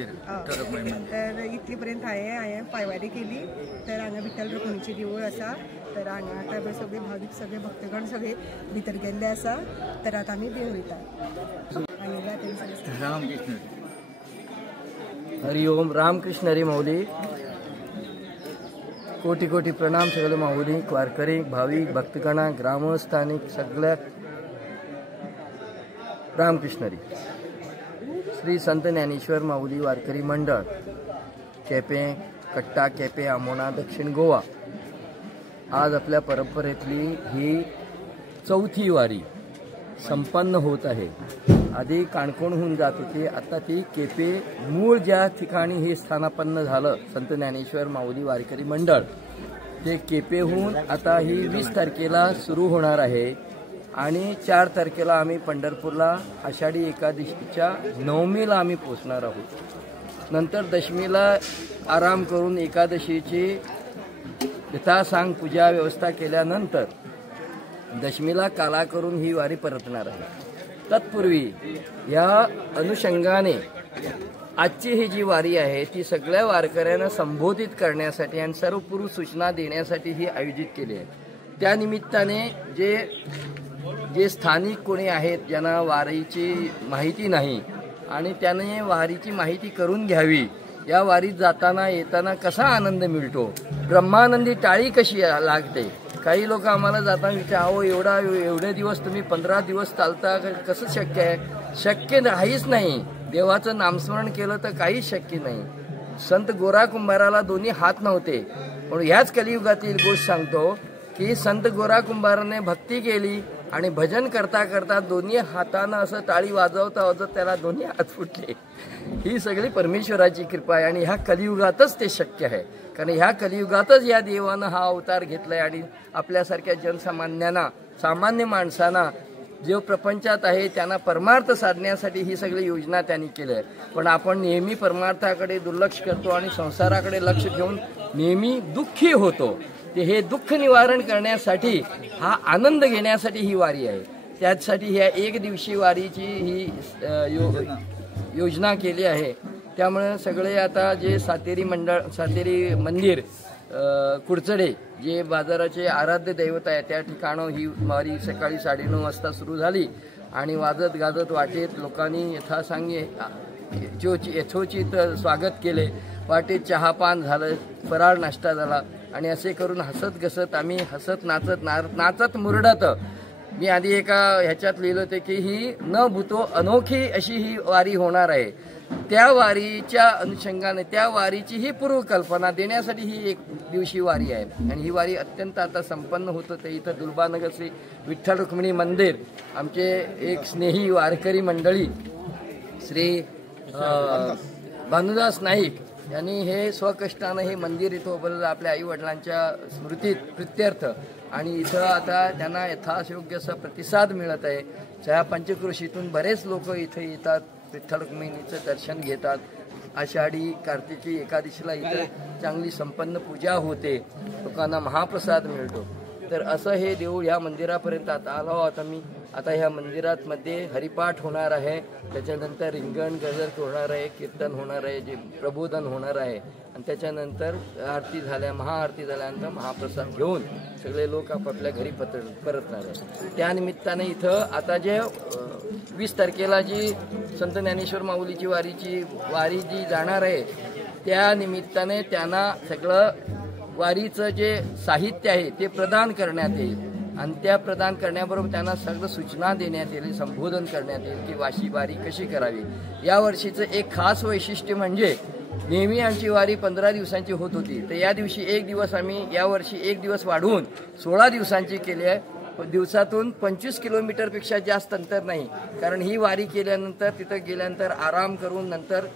तर इतली पर्यंत हांवें पायवारी केली तर हांगा विठ्ठल रुक्मिणीचें देवूळ आसा तर हांगा आतां सगळे भावीक सगळे भक्तगण सगळे भितर गेल्ले आसा तर आतां आमी देव वयता रामकृष्ण हरि ओम रामकृष्ण हरी माऊली कोटी कोटी प्रणाम सगळे माऊली वारकरी भाविक भक्तगणा ग्रामस्थानिक सगळ्याक रामकृष्णरी श्री संत ज्ञानेश्वर माऊली वारकरी मंडळ केपें कट्टा केपें आमोणा दक्षिण गोवा आज आपल्या परंपरेतली ही 4थी वारी संपन्न होत आहे. आधी काणकोणहून जात होती, आता ती केपे मूळ ज्या ठिकाणी हे स्थानापन्न झालं संत ज्ञानेश्वर माऊली वारकरी मंडळ ते केपेहून आता ही 20 तारखेला सुरू होणार आहे आणि 4 तारखेला आम्ही पंढरपूरला आषाढी एकादशीच्या नवमीला आम्ही पोहोचणार आहोत. नंतर दशमीला आराम करून एकादशीची यथासांग पूजा व्यवस्था केल्यानंतर दशमीला काला करून ही वारी परतणार आहे. तत्पूर्वी या अनुषंगाने आजची ही जी वारी आहे ती सगळ्या वारकऱ्यांना संबोधित करण्यासाठी आणि सर्व पूर्व सूचना देण्यासाठी ही आयोजित केली आहे. त्या निमित्ताने जे स्थानिक कोणी आहेत ज्यांना वारीची माहिती नाही आणि त्याने वारीची माहिती करून घ्यावी, या वारीत जाताना येताना कसा आनंद मिळतो, ब्रह्मानंदी टाळी कशी लागते. काही लोक आम्हाला जाताना विचार एवढे दिवस तुम्ही 15 दिवस चालता, कसं शक्य आहे. शक्य काहीच नाही. देवाचं नामस्मरण केलं तर काहीच शक्य नाही. संत गोरा कुंभाराला दोन्ही हात नव्हते, पण ह्याच कलियुगातील गोष्ट सांगतो की संत गोरा कुंभाराने भक्ती केली आणि भजन करता करता दोन्ही हातानं असं टाळी वाजवता वाजवत त्याला दोन्ही हात फुटले. ही सगळी परमेश्वराची कृपा आहे आणि ह्या कलियुगातच ते शक्य आहे. कारण ह्या कलियुगातच या देवानं हा अवतार घेतलाय आणि आपल्यासारख्या जनसामान्यांना, सामान्य माणसांना जो प्रपंचात आहे त्यांना परमार्थ साधण्यासाठी ही सगळी योजना त्यांनी केली आहे. पण आपण नेहमी परमार्थाकडे दुर्लक्ष करतो आणि संसाराकडे लक्ष ठेवून नेहमी दुःखी होतो. ते हे दुःख निवारण करण्यासाठी, हा आनंद घेण्यासाठी ही वारी आहे. त्यासाठी ह्या एक दिवशी वारीची ही योजना केली आहे. त्यामुळे सगळे आता जे सातेरी मंदिर कुडचडे जे बाजाराचे आराध्य दैवत आहे त्या ठिकाणं ही वारी सकाळी 9:30 वाजता सुरू झाली आणि वाजत गाजत वाटेत लोकांनी यथासांगी यथोचित स्वागत केले. वाटेत चहापान झालं, फराळ नाश्ता झाला आणि असे करून हसत घसत आम्ही हसत नाचत मुरडत. मी आधी एका ह्याच्यात लिहिलं होतं की ही न भूतो अनोखी अशी ही वारी होणार आहे. त्या वारीच्या अनुषंगाने त्या वारीची ही पूर्वकल्पना देण्यासाठी ही एक दिवशी वारी आहे. आणि ही वारी अत्यंत आता संपन्न होत होते. इथं दुर्बानगर श्री विठ्ठल रुक्मिणी मंदिर आमचे एक स्नेही वारकरी मंडळी श्री भानुदास नाईक यांनी हे स्वकष्टानं हे मंदिर इथं उभारलं आपल्या आई वडिलांच्या स्मृतीत प्रित्यर्थ. आणि इथं आता त्यांना यथायोग्य असा प्रतिसाद मिळत आहे. त्या पंचक्रोशीतून बरेच लोक इथे येतात, विठ्ठल रुक्मिणीचं दर्शन घेतात. आषाढी कार्तिकी एकादशीला इथं चांगली संपन्न पूजा होते, लोकांना महाप्रसाद मिळतो. तर असं हे देऊळ या मंदिरापर्यंत आता आलो आहोत आम्ही. आता ह्या मंदिरात मध्ये हरिपाठ होणार आहे, त्याच्यानंतर रिंगण गजर होणार आहे, कीर्तन होणार आहे, जे प्रबोधन होणार आहे आणि त्याच्यानंतर आरती महाआरती झाल्यानंतर महाप्रसाद घेऊन सगळे लोक आपापल्या घरी परतणार आहे. त्यानिमित्ताने इथं आता जे 20 तारखेला जी संत ज्ञानेश्वर माऊलीची वारी जी जाणार आहे त्या निमित्ताने त्यांना सगळं वारीचं जे साहित्य आहे ते प्रदान करण्यात येईल आणि त्या प्रदान करण्याबरोबर त्यांना सगळं सूचना देण्यात येईल, संबोधन करण्यात येईल की वाशी वारी कशी करावी. या वर्षीचं एक खास वैशिष्ट्य म्हणजे नेहमी आमची वारी 15 दिवसांची होत होती, तर या दिवशी एक दिवस आम्ही यावर्षी एक दिवस वाढवून 16 दिवसांची केली आहे. दिवसातून 25 किलोमीटरपेक्षा जास्त अंतर नाही. कारण ही वारी केल्यानंतर तिथं गेल्यानंतर आराम करून नंतर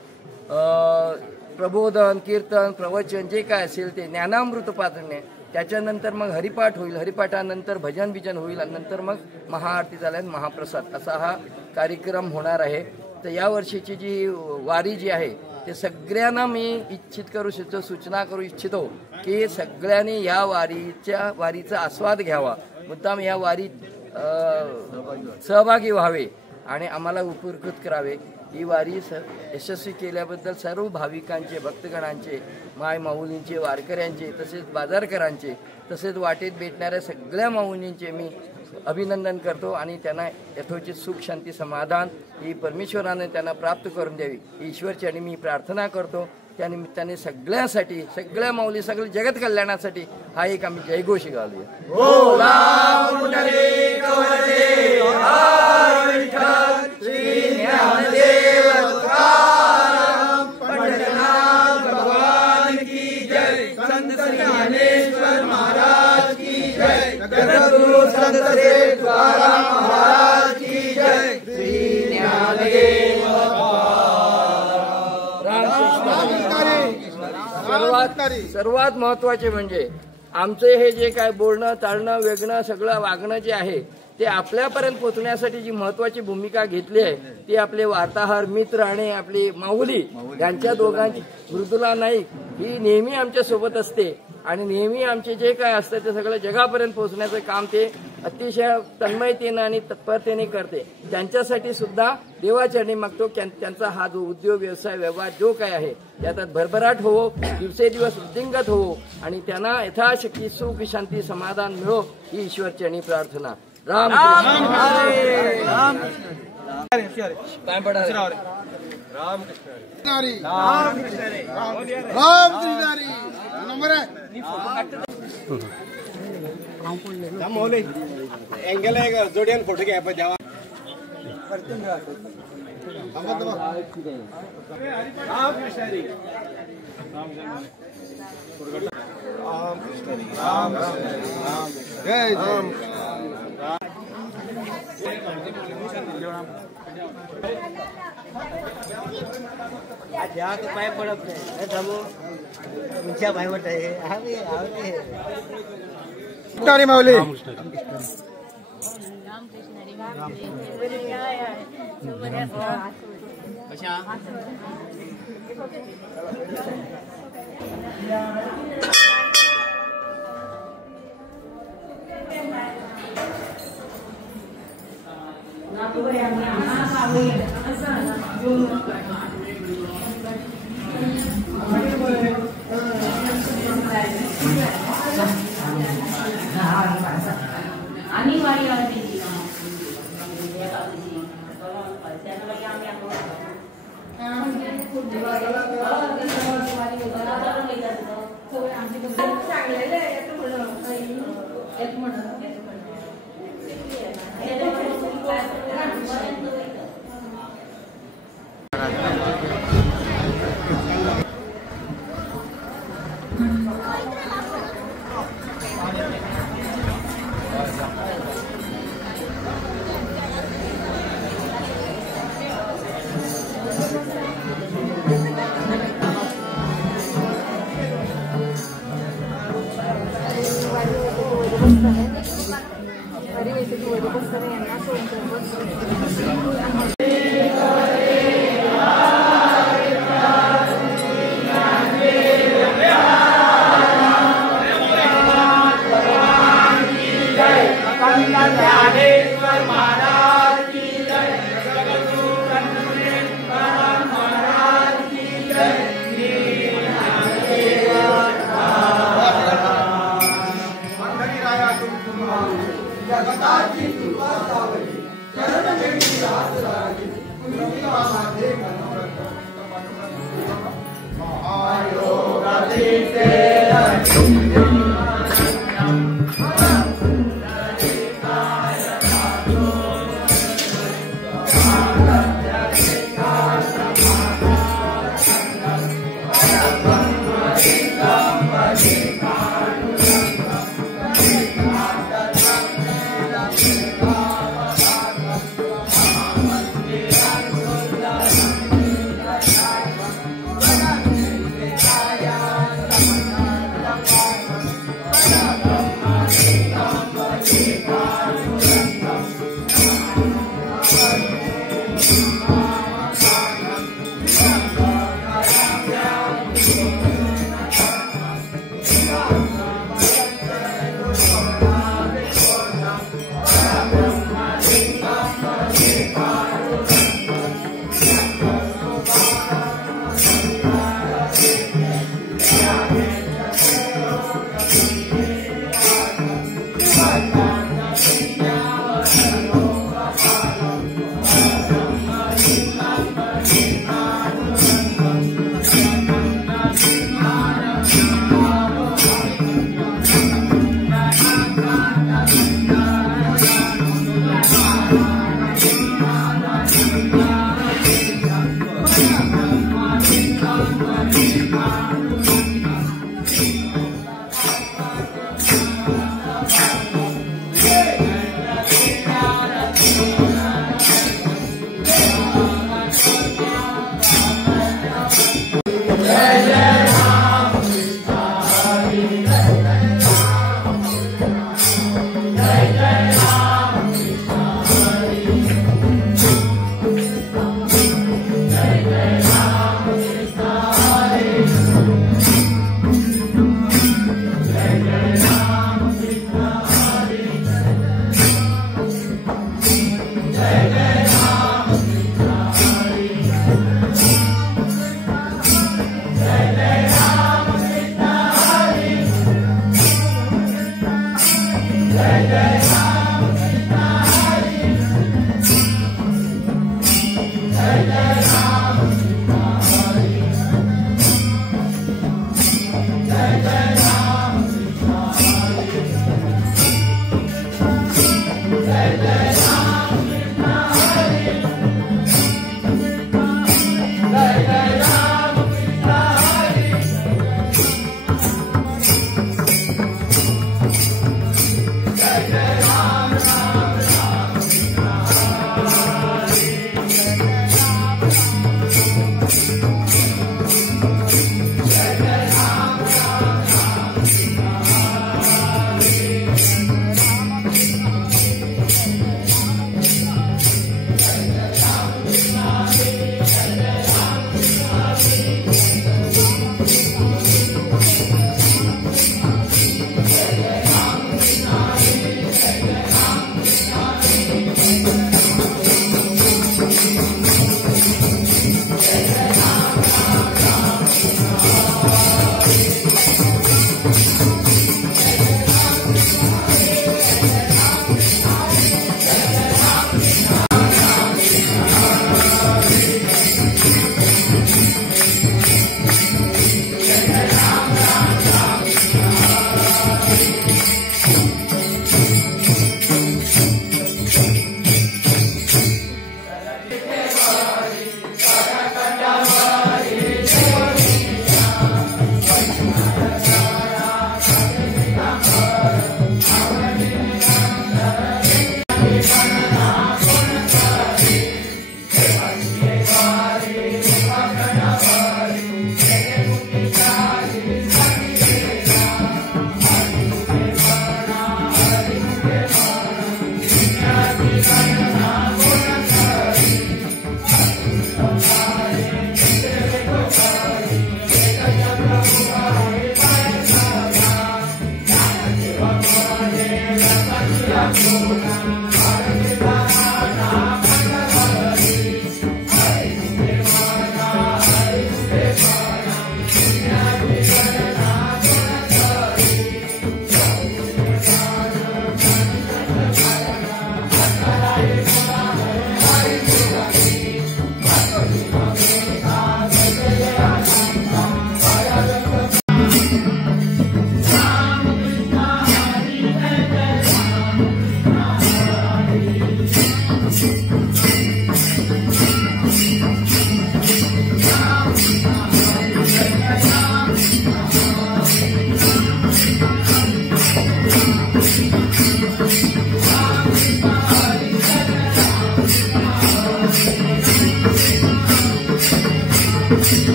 प्रबोधन, कीर्तन, प्रवचन जे काय असेल ते ज्ञानामृत पाजणे, त्याच्यानंतर मग हरिपाठ होईल, हरिपाठानंतर भजन बिजन होईल आणि नंतर मग महाआरती झाल्यानंतर महाप्रसाद असा हा कार्यक्रम होणार आहे. तर या वर्षीची जी वारी जी आहे ते सगळ्यांना मी सूचना करू इच्छितो की सगळ्यांनी या वारीचा आस्वाद घ्यावा, मुद्दाम या वारीत सहभागी व्हावे आणि आम्हाला उपकृत करावे. ही वारी यशस्वी केल्याबद्दल सर्व भाविकांचे, भक्तगणांचे, माय माऊलींचे, वारकऱ्यांचे, तसेच बाजारकरांचे, तसेच वाटेत भेटणाऱ्या सगळ्या माऊलींचे मी अभिनंदन करतो आणि त्यांना यथोचित सुख, शांती, समाधान ही परमेश्वराने त्यांना प्राप्त करून द्यावी ईश्वरचरणी मी प्रार्थना करतो. त्यानिमित्ताने सगळ्यासाठी, सगळ्या माऊली, सगळ्या जगत कल्याणासाठी हा एक आम्ही जयघोष गाऊया. सर्वात महत्वाचे म्हणजे आमचे हे जे काय बोलणं, चालणं, वेगणं, सगळं वागणं जे आहे ते आपल्यापर्यंत पोहोचण्यासाठी जी महत्वाची भूमिका घेतली आहे ती आपले वार्ताहर मित्र आणि आपली माऊली यांच्या दोघांची. मृदुला नाईक ही नेहमी आमच्या सोबत असते आणि नेहमी आमचे जे काय असतं ते सगळं जगापर्यंत पोहोचण्याचं काम ते अतिशय तन्मयतेनं आणि तत्परतेने करते. त्यांच्यासाठी सुद्धा देवाचरणी मागतो त्यांचा हा जो उद्योग व्यवसाय व्यवहार जो काय आहे त्यात भरभराट होवो, दिवसेदिवस वृद्धिंगत होवो आणि त्यांना यथाशक्ती सुख शांती समाधान मिळो ही ईश्वरचरणी प्रार्थना. राम राम काय पडा राम कृष्ण हरी राम कृष्ण हरी राम कृष्ण हरी नंबर एंगल आहे जोडियन फोटो घ्या पण द्यावा. राम कृष्ण हरी राम कृष्ण हरी राम राम जय राम पाय पडत नाही थांबो तुमच्या भाईवट आहे माऊली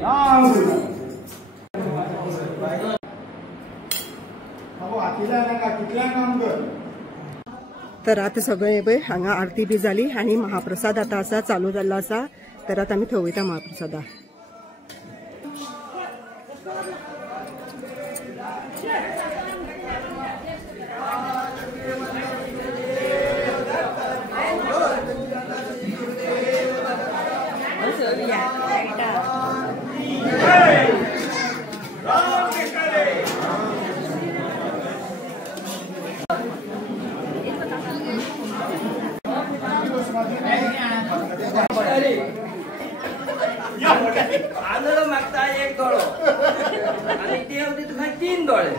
तर आता सगळे पळय हांगा आरती बी जाली आणि महाप्रसाद आता असा चालू जाल्लो आसा. तर आता आमी थंय वयता महाप्रसादा. आंधळ मागता एक डोळो आणि ते होते तुका 3 डोळे.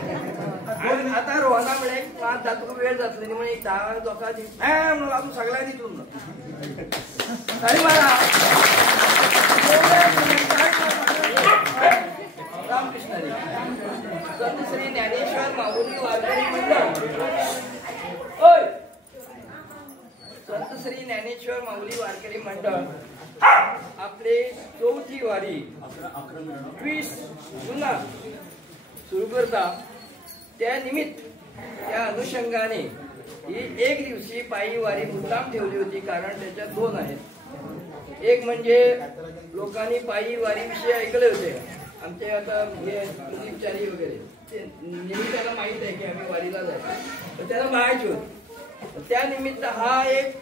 आणि आता रोहना म्हणे 5 जातूक वेळ जातलो न्ही म्हणे 10 लोकांची म्हणून आपण सगळ्यांनी दितून अरे मला रामकृष्ण हरी. संत श्री ज्ञानेश्वर माऊली वारकरी मंडळ ओय संत श्री ज्ञानेश्वर माऊली वारकरी मंडळ आपले 4थी वारी 20 जुना सुरू करता. त्या निमित्त त्या अनुषंगाने ही 1 दिवशी पायी वारी मुद्दाम ठेवली होती. कारण त्याच्यात 2 आहेत. एक म्हणजे लोकांनी पायी वारी विषयी ऐकले होते. आमचे आता हे मुलीचारी वगैरे ते नेहमी त्याला माहित आहे की आम्ही वारीला जायचं तर त्याला माहिती होती. त्या निमित्त हा एक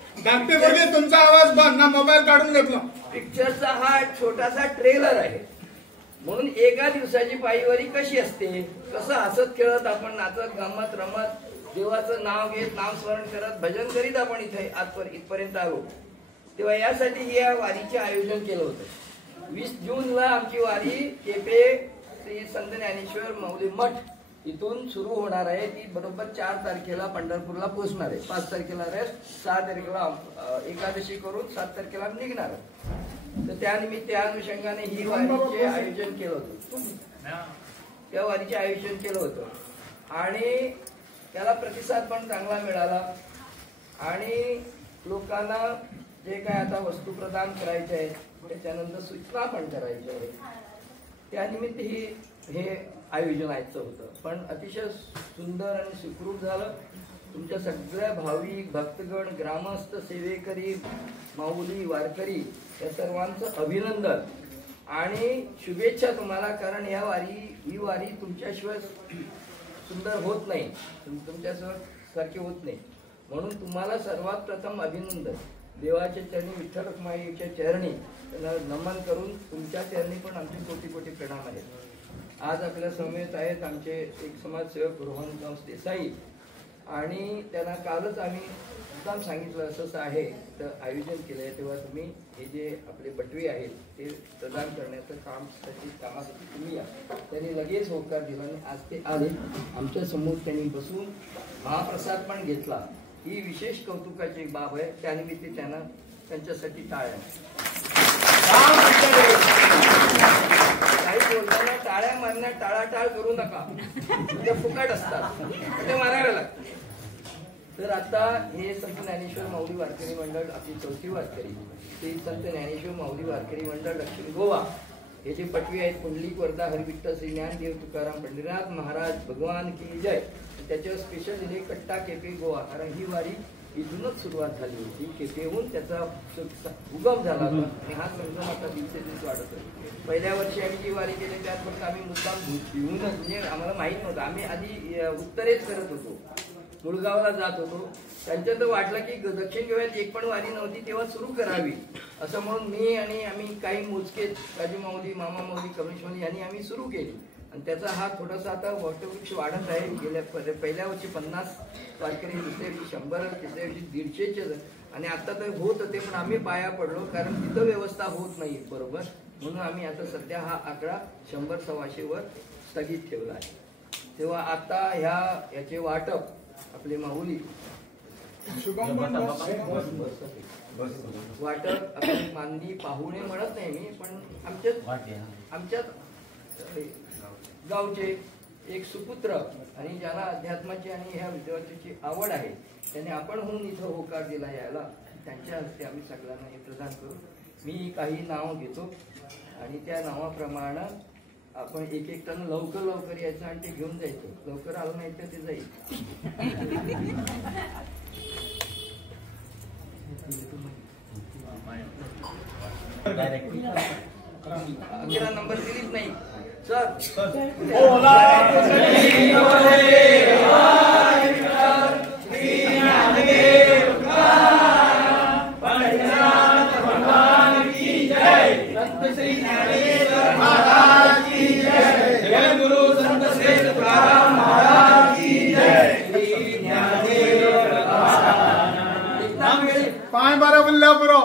तुमचा आवाज बंद ना मोबाईल काढून घेतला. पिक्चरचा हा छोटासा ट्रेलर आहे. म्हणून एका दिवसाची पायीवारी कशी असते, कसं हसत खेळत आपण नाचत गमत रमत देवाचं नाव घेत नामस्मरण करत भजन करीत आपण इथे इथपर्यंत आलो. तेव्हा यासाठी या वारीचे आयोजन केलं होतं. 20 जूनला आमची वारी केपे श्री संत ज्ञानेश्वर माऊली मठ इथून सुरू होणार आहे. ती बरोबर 4 तारखेला पंढरपूरला पोहोचणार आहे. 5 तारखेला रेस्ट, 6 तारखेला एकादशी करून 7 तारखेला निघणार. तर त्यानिमित्त त्या अनुषंगाने ही वारीचे आयोजन केलं होतं. त्या वारीचे आयोजन केलं होतं आणि त्याला प्रतिसाद पण चांगला मिळाला. आणि लोकांना जे काय आता वस्तू प्रदान करायचे आहेत त्याच्यानंतर सूचना पण करायच्या आहेत. त्यानिमित्त हे आयोजन आजचं होतं. पण अतिशय सुंदर आणि सुखरूप झालं. तुमच्या सगळ्या भाविक भक्तगण ग्रामस्थ सेवेकरी माऊली वारकरी या सर्वांचं अभिनंदन आणि शुभेच्छा तुम्हाला. कारण ही वारी तुमच्याशिवाय सुंदर होत नाही, तुमच्यासारखी होत नाही. म्हणून तुम्हाला सर्वात प्रथम अभिनंदन. देवाच्या चरणी विठ्ठल रखुमाईच्या चरणी नमन करून तुमच्या चरणी पण आमचे कोटी कोटी प्रणाम आहेत. आज आपल्या समवेत आहेत आमचे एक समाजसेवक रोहन देसाई आणि त्यांना कालच आम्ही मुद्दाम सांगितलं असं आहे तर आयोजन केलं आहे. तेव्हा तुम्ही हे जे आपले बटवे आहेत ते प्रदान करण्याचं कामासाठी तुम्ही या. त्यांनी लगेच होकार दिला आणि आज ते आले आमच्या समोर. त्यांनी बसून महाप्रसाद पण घेतला. ही विशेष कौतुकाची बाब आहे. त्यानिमित्त त्यांना त्यांच्यासाठी टाळ्या. काही बोलताना टाळ्या मारण्यात टाळाटाळ करू नका. ते फुकट असतात, ते मारायला लागतात. तर आता हे संत ज्ञानेश्वर माऊली वारकरी मंडळ आपली 4थी वारकरी श्री संत ज्ञानेश्वर माऊली वारकरी मंडळ दक्षिण गोवा हे जे पटवी आहेत पुंडलिक वर्धा हरिविठ्ठल श्री ज्ञानदेव तुकाराम पंढरीनाथ महाराज भगवान की जय. त्याच्यावर स्पेशल दिले कट्टा केपे गोवा. कारण ही वारी इथूनच सुरुवात झाली होती. केपेहून त्याचा उगम झाला होता आणि हा संगम आता दिवसेदिवस वाढत आहे. पहिल्या वर्षी आम्ही जी वारी केली त्यात फक्त आम्ही मुद्दाम भिवूनच म्हणजे आम्हाला माहित नव्हतं. आम्ही आधी उत्तरेत करत होतो, मुळगावला जात होतो. त्यांच्या तर वाटलं की दक्षिण गोव्यात एक पण वारी नव्हती तेव्हा सुरू करावी असं म्हणून मी आणि आम्ही काही मोजके राजू माऊली मामा माऊली कमलेश माऊली यांनी आम्ही सुरू केली. आणि त्याचा हा थोडासा आता वटवृक्ष वाढत आहे. गेल्या पहिल्या वर्षी 50 वारकरी, दुसऱ्या वर्षी 100, तिसऱ्या वर्षी 150 आणि आता तर होत होते. पण आम्ही पाया पडलो कारण तिथं व्यवस्था होत नाही बरोबर. म्हणून आम्ही आता सध्या हा आकडा 100-125 वर स्थगित ठेवला आहे. तेव्हा आता याचे वाटप आपले माऊली वाटप आपण मानली पाहुणे म्हणत नाही मी, पण आमच्यात गावचे एक सुपुत्र आणि ज्याला अध्यात्माची आणि ह्या विद्यार्थ्याची आवड आहे त्याने आपण होऊन इथं होकार दिला यायला. त्यांच्या हस्ते आम्ही सगळ्यांना हे प्रदान करू. मी काही नाव घेतो आणि त्या नावाप्रमाणे आपण एक एक टन लवकर यायचं आणि ते घेऊन जायचं. लवकर आलं नाही तर ते जाईल. अकरा नंबर दिलीच नाही सर. पाय बरं बोलल्या बरो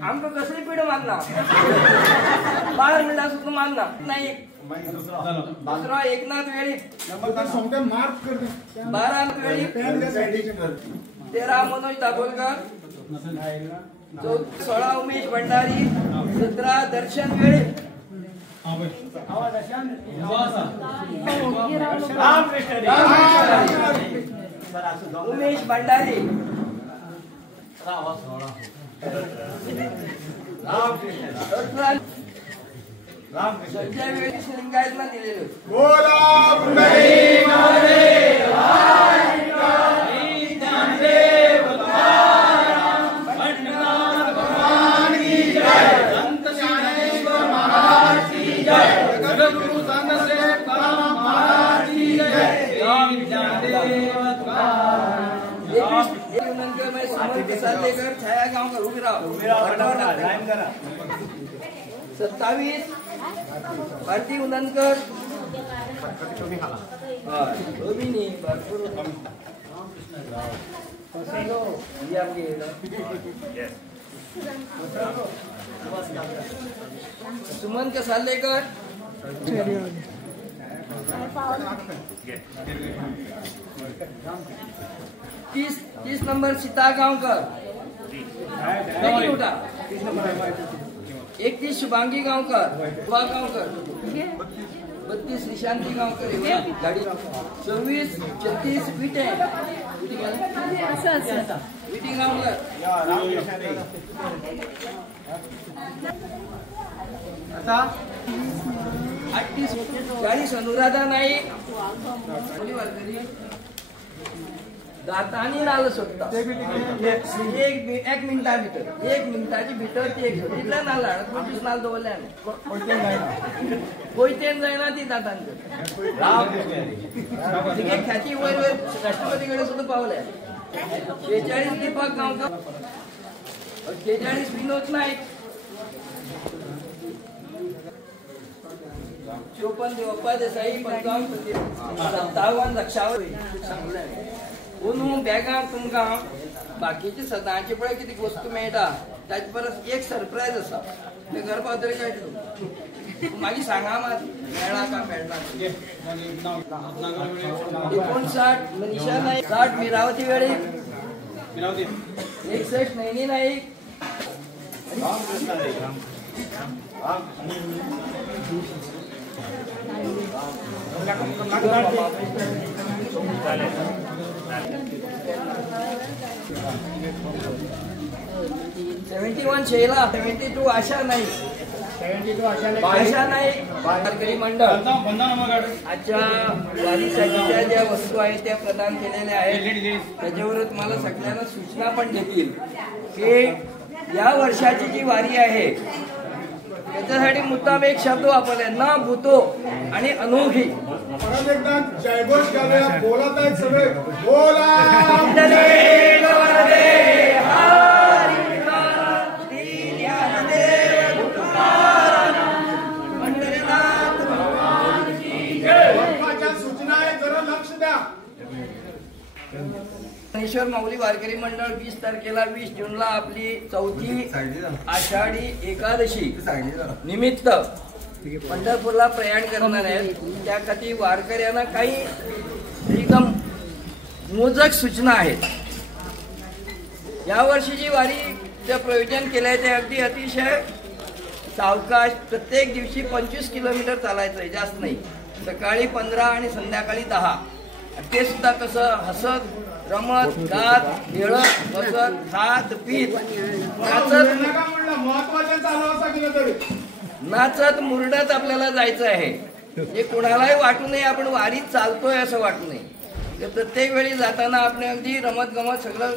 आमचं कसली पिढ मानणार 12 मिनिटात सुद्धा मानणार नाही. दुसरा एकनाथ वेळी मार्क कर 12 वेळी 13 मनोज दाभोलकर 16 उमेश भंडारी 17 दर्शन वेळी उमेश भंडारी लिंगायतला दिलेलं. छाया गावकर उभी राहा. 27 भारती उननकर सुमन कसालेकर 30 नंबर सीता गावकर 31 शुभांगी गावकर 32 निशांती गावकर गाडी 26 36 विटे गावकर 38 40 अनुराधा नाईक दातानी नाल सोडता एक मिनिटाची भितर ती एक तिथल्या नाल पंचवीस नाल दवरल्या कोयतेन जायना ती दातांची ख्याती वयर राष्ट्रपतीकडे सुद्धा पावल्या. 46 दीपक गावकर 46 विनोद नाईक 54 देवप्पा देसाई 57 रक्षावर सांगले. म्हणून बॅगांक तुमकां बाकीचे सदांचे पळय कितें वस्तू मेळटा ताचे परस एक सरप्रायज आसा ते घर पावतरी कळटा. मागीर सांगा मात मेळ्ळा का मेळना. 59 मनीषा नाईक 60 मिरावती वेळी 61 नैनी नाईक 71 शैला 72 आशा नाईक वारकरी मंडळ आजच्या वारीसाठीच्या ज्या वस्तू आहेत त्या प्रदान केलेल्या आहेत. त्याच्यावर तुम्हाला सगळ्यांना सूचना पण देतील की या वर्षाची जी वारी आहे त्याच्यासाठी मुद्दाम एक शब्द वापरले ना भूतो आणि अनोखी. परत एकदा जयघोष करूया. बोलत आहेत सगळे बोला. सूचना आहे जरा लक्ष द्या. ज्ञानेश्वर माऊली वारकरी मंडळ 20 तारखेला 20 जूनला आपली 4थी आषाढी एकादशी निमित्त पंढरपूरला प्रयाण करणार आहेत. त्यासाठी वारकऱ्यांना काही एकदम मोजक सूचना आहेत. यावर्षीची वारीचं प्रयोजन केलंय ते अगदी अतिशय सावकाश. प्रत्येक दिवशी 25 किलोमीटर चालायचंय, जास्त नाही. सकाळी 15 आणि संध्याकाळी 10. ते सुद्धा कसं हसत रमत गात खेळत बसत खात पीत नाचत मुरडत आपल्याला जायचं आहे. हे कोणालाही वाटू नये आपण वारीत चालतोय असं वाटू नये. प्रत्येक वेळी जाताना आपण अगदी रमत गमत सगळं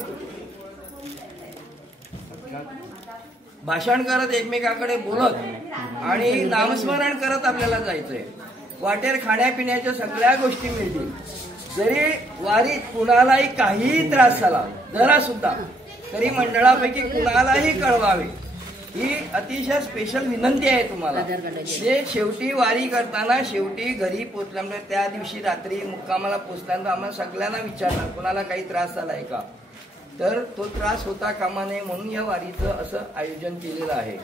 भाषण करत एकमेकाकडे बोलत आणि नामस्मरण करत आपल्याला जायचंय. वाटेर खाण्यापिण्याच्या सगळ्या गोष्टी मिळतील. जरी वारीत कुणालाही काहीही त्रास झाला जरा सुद्धा तरी मंडळापैकी कुणालाही कळवावे ही अतिशय स्पेशल विनंती आहे तुम्हाला. जे शेवटी वारी करताना शेवटी घरी पोचल्यामुळे त्या दिवशी रात्री मुक्कामाला पोचल्यानंतर आम्हाला सगळ्यांना विचारणार कोणाला काही त्रास झालाय का, तर तो त्रास होता कामा नये म्हणून या वारीचं असं आयोजन केलेलं आहे.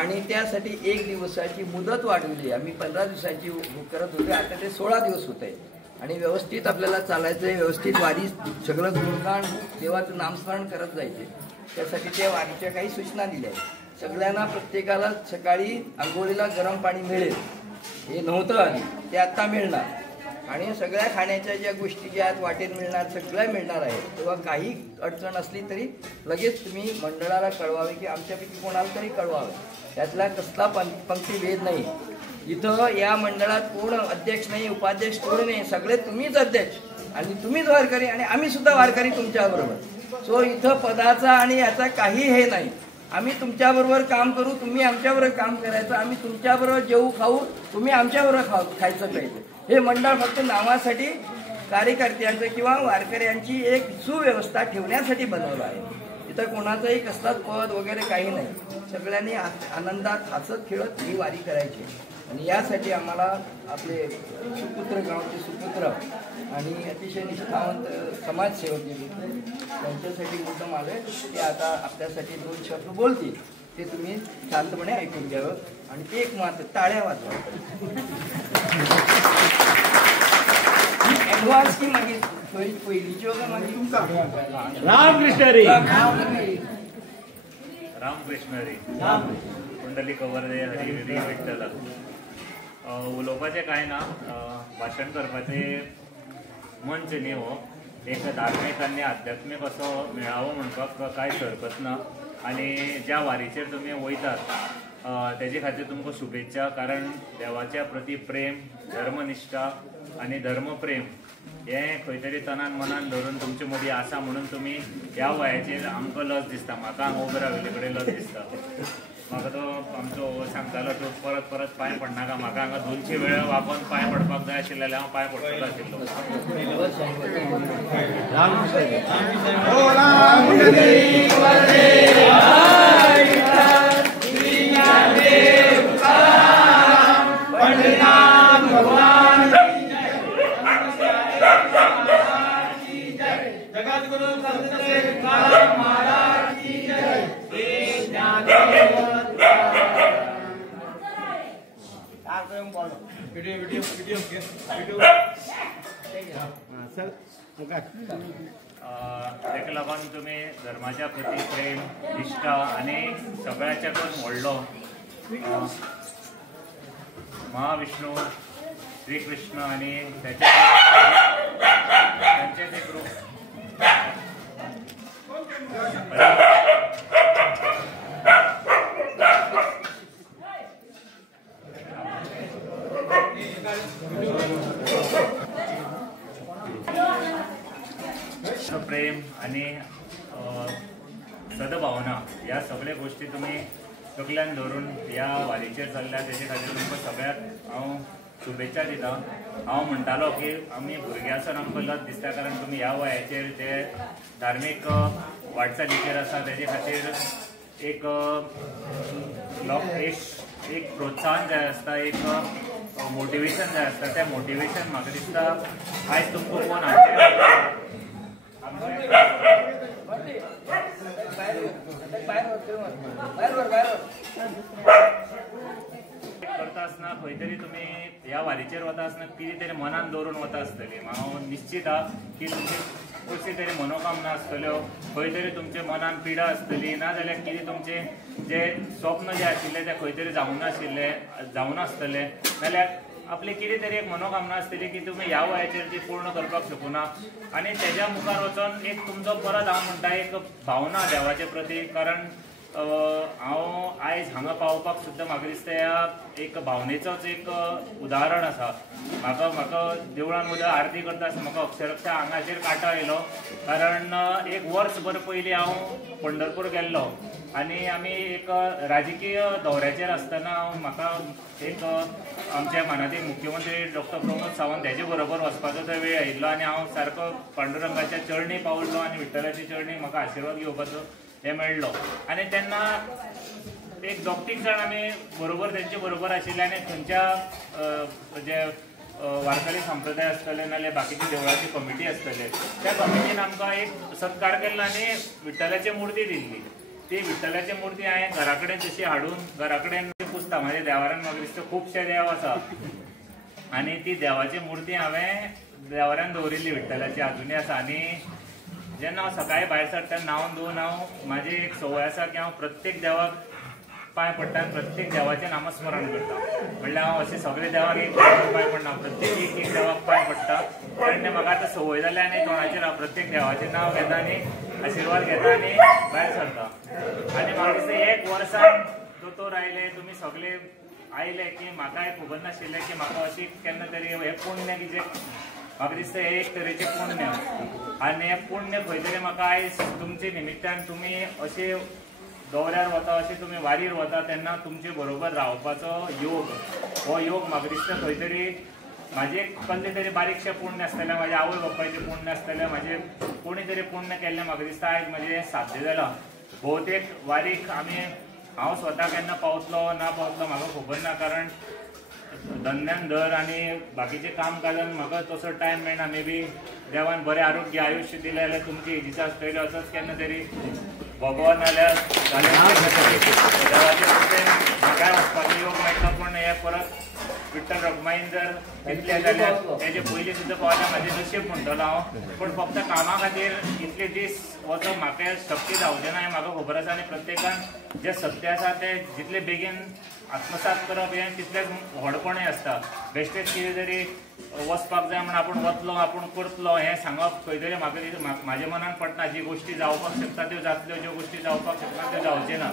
आणि त्यासाठी 1 दिवसाची मुदत वाढवली. आम्ही 15 दिवसाची करत होते, आता ते 16 दिवस होत आहे. आणि व्यवस्थित आपल्याला चालायचंय, व्यवस्थित वारी सगळं गुणगान देवाचं नामस्मरण करत जायचे. त्यासाठी त्या वारीच्या काही सूचना दिल्या आहेत. सगळ्यांना प्रत्येकाला सकाळी आंघोळीला गरम पाणी मिळेल हे नव्हतं आधी, ते आता मिळणार. आणि सगळ्या खाण्याच्या ज्या गोष्टी ज्या आहेत वाटेत मिळणार सगळ्या मिळणार आहेत. तेव्हा काही अडचण असली तरी लगेच तुम्ही मंडळाला कळवावे की आमच्यापैकी कोणाला तरी कळवावे. त्यातला कसला पंक्ती भेद नाही. इथं या मंडळात कोण अध्यक्ष नाही, उपाध्यक्ष कोणी नाही, सगळे तुम्हीच अध्यक्ष आणि तुम्हीच वारकरी आणि आम्ही सुद्धा वारकरी तुमच्याबरोबर. सो इथं पदाचा आणि याचा काही हे नाही. आम्ही तुमच्याबरोबर काम करू, तुम्ही आमच्याबरोबर काम करायचं. आम्ही तुमच्याबरोबर जेवू खाऊ, तुम्ही आमच्याबरोबर खायचं पाहिजे. हे मंडळ फक्त नावासाठी कार्यकर्त्यांचं किंवा वारकऱ्यांची एक सुव्यवस्था ठेवण्यासाठी बनवलं आहे. इथं कोणाचंही कसलाच पद वगैरे काही नाही. सगळ्यांनी आनंदात हसत खेळत ही वारी करायची. आणि यासाठी आम्हाला आपले सुपुत्र गावचे सुपुत्र आणि अतिशय निष्ठावंत समाजसेवक त्यांच्यासाठी मुद्दाम आले. ते आता आपल्यासाठी 2 शब्द बोलतील, ते तुम्ही शांतपणे ऐकून घ्यावं आणि एक मात्र टाळ्या वाजवा. ऍडव्हान्स की मागे पहिलीची होता मागे रामकृष्ण हरी रामकृष्ण हरी कुंडली कवरदे हरी हरी विठ्ठल. उलोवपाचें कांय ना, भाशण करपाचें मंच न्ही हो. एक धार्मीक आनी आध्यात्मीक असो मेळावो म्हणपाक कांयच हरकत ना. आनी ज्या वारीचेर तुमी वयतात तेजे खातीर तुमकां शुभेच्छा. कारण देवाच्या प्रती प्रेम, धर्मनिश्ठा आनी धर्मप्रेम हें खंय तरी तनान मनान धरून तुमचे मदीं आसा म्हणून तुमी ह्या वयाचेर आमकां लज दिसता. म्हाका हांगा उबे राविल्ले कडेन लज दिसता. म्हाका तो आमचो सांगतालो तो परत परत पांय पडनाका. म्हाका हांगा 200 वेळा वापरून पांय पडपाक जाय आशिल्ले जाल्यार हांव पांय पडटलो आशिल्लो. तेका लागून तुमी धर्माच्या प्रती प्रेम, निष्ठा आनी सगळ्याच्याकून व्हडलो महाविष्णू श्री कृष्ण आनी तांचेच एक रूप प्रेम आणि सद्भावना ह्या सगळ्या गोष्टी तुम्ही तकल्यान धरून ह्या वारीचेर चल्ल्या. तेजे खातीर तुमकां सगळ्याक हांव शुभेच्छा दिता. हांव म्हणटालो की आमी भुरग्यासान आमकां लज दिसता कारण तुमी ह्या वयाचेर जे धार्मीक वाटचालीचेर आसा तेजे खातीर एक प्रोत्साहन जाय आसता, एक मोटिवेशन जाय आसता. तें मोटिवेशन म्हाका दिसता आयज तुमकां कोण करता आसतना खंय तरी तुमी ह्या वारीचेर वता आसतना कितें तरी मनान दवरून वता आसतली. हांव निश्चित आहा की तुमची कसली तरी मनोकामना आसतल्यो, खंय तरी तुमच्या मनान पिडा आसतली, ना जाल्यार कितें तुमचे जे स्वप्न जे आशिल्ले ते खंय तरी जावून आसतले, जाल्यार आपली कितें तरी एक मनोकामना आसतली की तुमी ह्या वयाचेर ती पूर्ण करपाक शकूना आनी तेज्या मुखार वचोन एक तुमचो परत हांव म्हणटा एक भावना देवाचे प्रती कारण हांव आयज हांगा पावपाक सुद्दां म्हाका दिसता ह्या एक भावनेचोच एक उदाहरण आसा म्हाका देवळान उदक आरती करता आसतना म्हाका अक्षरशः आंगाचेर कांटो येयलो कारण एक वर्सभर पयलीं हांव पंढरपूर गेल्लो आनी आमी एक राजकीय दौऱ्याचेर आसतना म्हाका एक आमच्या मानाचे मुख्यमंत्री डॉक्टर प्रमोद सावंत हेजे बरोबर वचपाचो थंय वेळ आयिल्लो आनी हांव सारको पांडुरंगाच्या चरणी पावल्लो आनी विठ्ठलाची चरणी म्हाका आशिर्वाद घेवपाचो हे मेळ्ळो आनी तेन्ना एक 2-3 जाण आमी बरोबर तेंचे बरोबर आशिल्ले आनी थंयच्या जे वारकरी संप्रदाय आसतले नाल्यार बाकीची देवळाची कमिटी आसतले त्या कमिटीन आमकां एक सत्कार केल्लो आनी विठ्ठलाची मुर्ती दिल्ली ती विठ्ठलाची मुर्ती हांवें घरा कडेन तशी हाडून घरा कडेन पुजता म्हाज्या देवाऱ्यान म्हाका दिसता खुबशे देव आसा आनी ती देवाची मुर्ती हांवें देवाऱ्यान दवरिल्ली विठ्ठलाची अजुनूय आसा आनी जेन्ना हांव सकाळीं भायर सरता न्हांवन धुवन हांव म्हाजी एक संवय आसा की हांव प्रत्येक देवाक पांय पडटा आनी प्रत्येक देवाचें नामस्मरण करता म्हणल्यार हांव अशें सगळे देवाक एक पांय पडना प्रत्येक एक देवाक पांय पडटा कारण तें म्हाका आतां संवय जाल्या आनी तोंडाचेर हांव प्रत्येक देवाचें नांव घेता आनी आशिर्वाद घेता आनी भायर सरता आनी म्हाका दिसता एक वर्सान दोतोर आयले तुमी सगळे आयले की म्हाकाय खबर नाशिल्लें की म्हाका अशी केन्ना तरी हे पुण्य की जे म्हाका दिसता हे एक तरेचें पुण्य आनी हें पुण्य खंय तरी म्हाका आयज तुमचे निमित्तान तुमी अशे दौऱ्यार वता अशें तुमी वारीर वता तेन्ना तुमचे बरोबर रावपाचो योग हो योग म्हाका दिसता खंय तरी म्हाजे कसलें तरी बारीकशें पुण्य आसतलें म्हाज्या आवय बापायचें पुण्य आसतलें म्हाजें कोणी तरी पुण्य केल्लें म्हाका दिसता आयज म्हाजें साध्य जालां भोवतेक वारीक आमी हांव स्वता केन्ना पावतलो ना पावतलो म्हाका खबर ना कारण धंद्यान धर आनी बाकीचें काम काजान म्हाका तसो टायम मेळना मे बी देवान बरें आरोग्य आयुश्य दिलें जाल्यार तुमची एजीचा आसतली असोच केन्ना तरी भगवान नाल्यार देवाचे म्हाकाय वचपाचो योग मेळटा पूण हे परत विठ्ठल रखुमाईन जर घेतले जाल्यार तेजे पयलीं सुद्दां पावल्या म्हाजें नशीब म्हणटलो हांव पूण फक्त कामा खातीर इतले दीस वचप म्हाका शक्य जावचें ना हें म्हाका खबर आसा आनी प्रत्येकान जें सत्य आसा तें जितले बेगीन आत्मसात करप हें तितलेंच व्हडपणूय आसता बेश्टेच कितें तरी वचपाक जाय म्हण आपूण वतलो आपूण करतलो हें सांगप खंय तरी म्हाका म्हाज्या मनान पडना जी गोश्टी जावपाक शकता त्यो जातल्यो ज्यो गोश्टी जावपाक शकना त्यो जावचे ना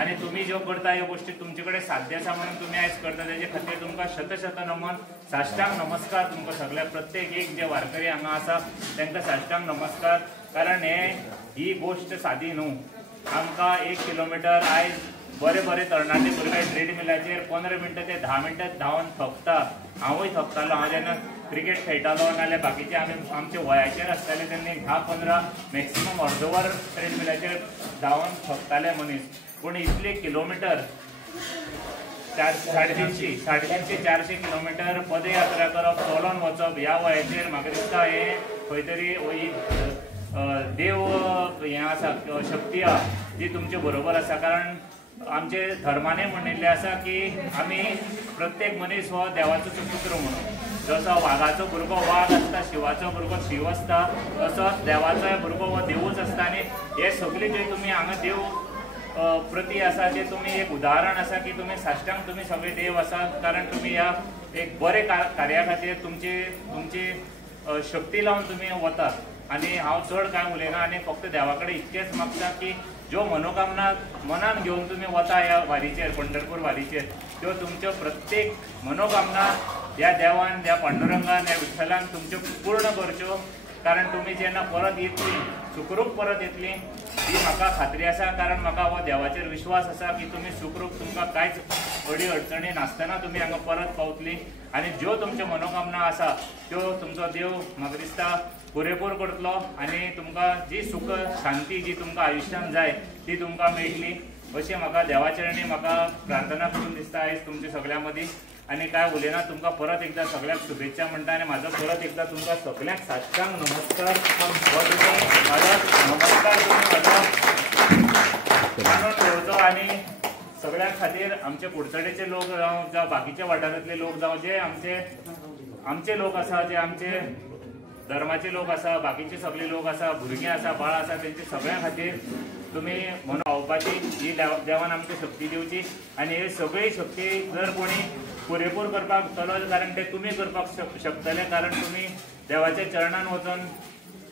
आनी तुमी ज्यो करता ह्यो गोश्टी तुमचे कडेन साध्य आसा म्हणून तुमी आयज करता तेजे खातीर तुमकां शत नमन साश्टांग नमस्कार तुमकां सगळ्या प्रत्येक एक जे वारकरी हांगा आसा तांकां साश्टांग नमस्कार कारण ही गोश्ट सादी न्हू आमकां 1 किलोमिटर आयज बरे तरणाटे भुरगे ट्रेडमिलाचेर 15 मिनटां ते 10 मिनटां धांवन थकता हांवूय थकतालो हांव जेन्ना क्रिकेट खेळटालो नाल्यार बाकीचे आमचे वयाचेर आसताले तेन्ना 10-15 मॅक्सिमम अर्दवर ट्रेडमिलाचेर धांवन थकताले मनीस पूण इतले किलोमिटर 350-400 किलोमिटर पदयात्रा करप चलोन वचप ह्या वयाचेर म्हाका दिसता हे खंय तरी देव हें आसा शक्ती आसा जी तुमचे बरोबर आसा कारण आमचे धर्माने म्हणिल्लें आसा की आमी प्रत्येक मनीस हो देवाचो पुत्र म्हणून जसो वाघाचो भुरगो वाघ आसता शिवाचो भुरगो शिव आसता तसोच देवाचो भुरगो हो देवूच आसता आनी हे सगळे जे तुमी हांगा देव प्रती आसा जे तुमी एक उदाहरण आसा की तुमी साश्टांग तुमी सगळे देव आसात कारण तुमी ह्या एक बरे कार्या खातीर तुमची शक्ती लावन तुमी वतात आनी हांव चड कांय उलयना आनी फक्त देवा कडेन इतकेंच मागता की ज्यो मनोकामना मनान घेवन तुमी वता ह्या वारीचेर पंढरपूर वारीचेर त्यो तुमच्यो प्रत्येक मनोकामना ह्या देवान ह्या पांडुरंगान ह्या विठ्ठलान तुमच्यो पूर्ण करच्यो कारण तुमी जेन्ना परत येतली सुखरूप परत येतली ही म्हाका खात्री आसा कारण म्हाका हो देवाचेर विश्वास आसा की तुमी सुखरूप तुमकां कांयच अडी अडचणी नासतना तुमी हांगा परत पावतली आनी ज्यो तुमच्यो मनोकामना आसा त्यो तुमचो देव म्हाका दिसता पुरेपूर करतलो आनी तुमकां जी सुख शांती जी तुमकां आयुश्यान जाय ती तुमकां मेळटली अशी म्हाका देवाचरणी म्हाका प्रार्थना करून दिसता आयज तुमच्या सगळ्यां मदीं आनी काय उलयना तुमकां परत एकदां सगळ्यांक शुभेच्छा म्हणटा आनी म्हाजो परत एकदां तुमकां सगळ्यांक साश्टांग नमस्कार हो तुमी म्हाजो नमस्कार तुमी म्हाजो मानून घेवचो आनी सगळ्यां खातीर आमचे कुडचडेचे लोक जावं जावं बाकीच्या वाठारांतले लोक जावं जे आमचे लोक आसा जे आमचे धर्माचे लोक आसा बाकीचे सगळे लोक आसा भुरगीं आसा बाळ आसा तेंचे सगळ्यां खातीर तुमी म्हणून पावपाची ही देवान आमकां शक्ती दिवची आनी हे सगळी शक्ती जर कोणी पुरेपूर करपाक चलो, कारण ते तुम्ही करपाक शकतले, कारण तुम्ही देवाच्या चरणान वचून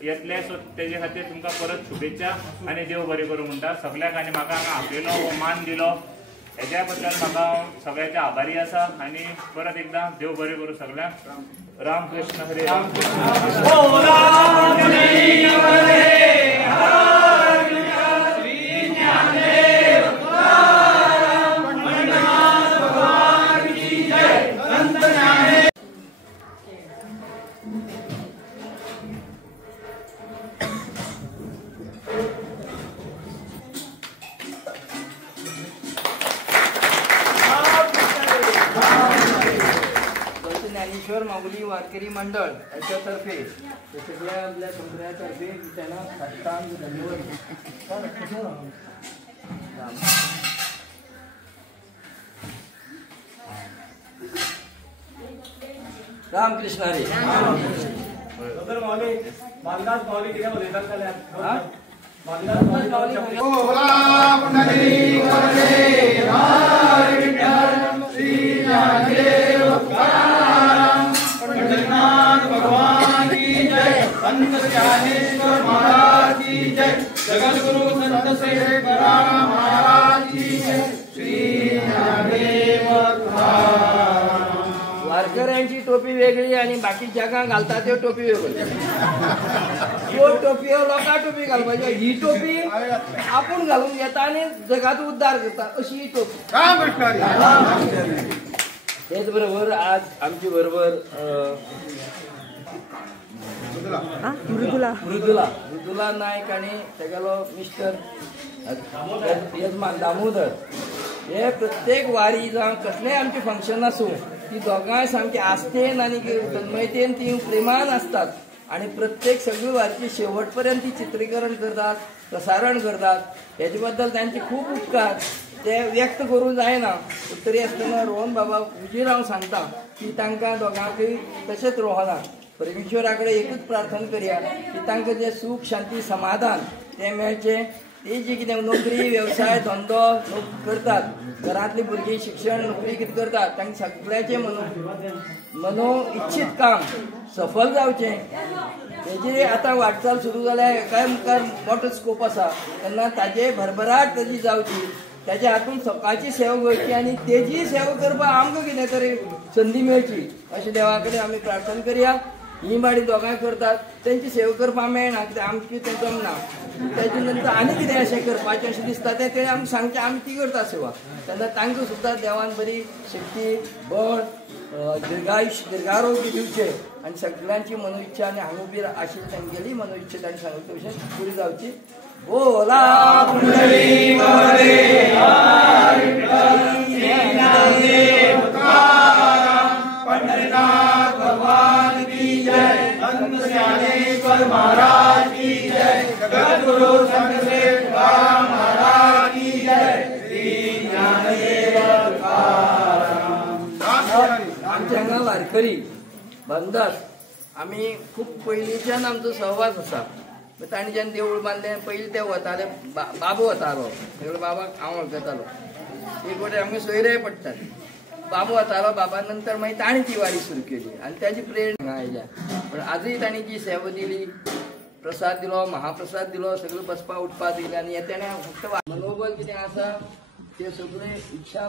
येतले. सो तेजे खातीर तुमकां परत शुभेच्छा आनी देव बरें करूं म्हणटा सगळ्याक. आनी म्हाका हांगा आपयलो हो मान दिलो हेज्या बद्दल म्हाका सगळ्याचे आभारी आसा. आनी परत एकदां देव बरें करूं सगळ्यांक. राम कृष्ण हरे राम. ज्ञानेश्वर माऊली वारकरी मंडळ याच्यातर्फे सगळ्या आपल्या समुदायातर्फे त्यांना साष्टांग धन्यवाद. रामकृष्ण हरी. भगवान की जय. संत ज्ञानेश्वर महाराज की जय. जगद्गुरु संत श्री तुकाराम महाराज की जय. श्री ज्ञानदेव वारकऱ्यांची टोपी वेगळी आणि बाकी जगां घालतात त्यो टोपी वेगळी. ह्यो टोपी लोकां टोपी घालपाची, ही टोपी आपूण घालून घेता आणि जगाचो उद्धार करता अशी ही टोपी. तेच बरोबर आज आमची बरोबर मृदुला नायक आणि तेगेलो मिस्टर यजमान दामोदर हे प्रत्येक वारी जावं कसलेंय आमचे फंक्शन आसूं ती दोगांय सामकी आस्थेन आनी तन्मयतेन ती प्रेमान आसतात. आणि प्रत्येक सगळी वारीची शेवटपर्यंत ती चित्रीकरण करतात, प्रसारण करतात. हेजे बद्दल तांचे खूब उपकार ते व्यक्त करूं जायना. तरी आसतना रोहन बाबा उजीर हांव सांगता की तांकां दोगांकय तशेंच रोहना. परमेश्वरा कडेन एकूच प्रार्थना करया की तांकां जे सूख शांती समाधान ते मेळचें. ते जे कितें नोकरी वेवसाय धंदो करतात, घरांतली भुरगीं शिक्षण नोकरी कितें करतात, तांकां सगळ्याचें मनो इच्छीत काम सफल जावचें. तेजी आतां वाटचाल सुरू जाल्यार एकाय मुखार मोठो स्कोप आसा तेन्ना ताजे भरभराट ताजी जावची. त्याच्या हातून सकाळची सेवा करची आणि तेजी सेवा करपाक आमकां कितें तरी संदी मेळची अशें देवा कडेन आमी प्रार्थना करया. ही बाडी दोगांय करतात तेंची सेवा करपाक मेळना कित्याक आमची तें जमना. तेजे नंतर आनी कितें अशें करपाचें अशें दिसता तें आमकां सांगचें, आमी ती करता सेवा. तेन्ना तांकां सुद्दां देवान बरी शक्ती बळ दीर्घारोग्य दिवचें आनी सगळ्यांची मनोइच्छा आनी हांगा उबी आशिल्ली तांगेली मनोइच्छा तांणी सांगले तशें पुरी जावची. बोला पुंडलिक वरदे पंढरीनाथ भगवान की जय. संत ज्ञानेश्वर महाराज की जय. जगद्गुरु संत श्री तुकाराम महाराज की जय. श्री ज्ञानदेव आमच्या हांगा वारकरी बंदास आमी खूब पयलींच्यान आमचो सहवास आसा. ताणें जेन्ना देवूळ बांदलें पयलीं ते वताले बाबू वतालो सगळे बाबाक हांव वळखतालो. एक वटेन आमकां सोयरे पडटात. बाबू वतालो बाबा नंतर मागीर ताणें ती वारी सुरू केली आनी ताजी प्रेरणा आयल्या. पण आजूय तांणी जी सेवा दिली, प्रसाद दिलो, महाप्रसाद दिलो, सगळें बसपा उठपा दिलें आनी हे तेणें फक्त मनोबल कितें आसा ते सगळे इच्छा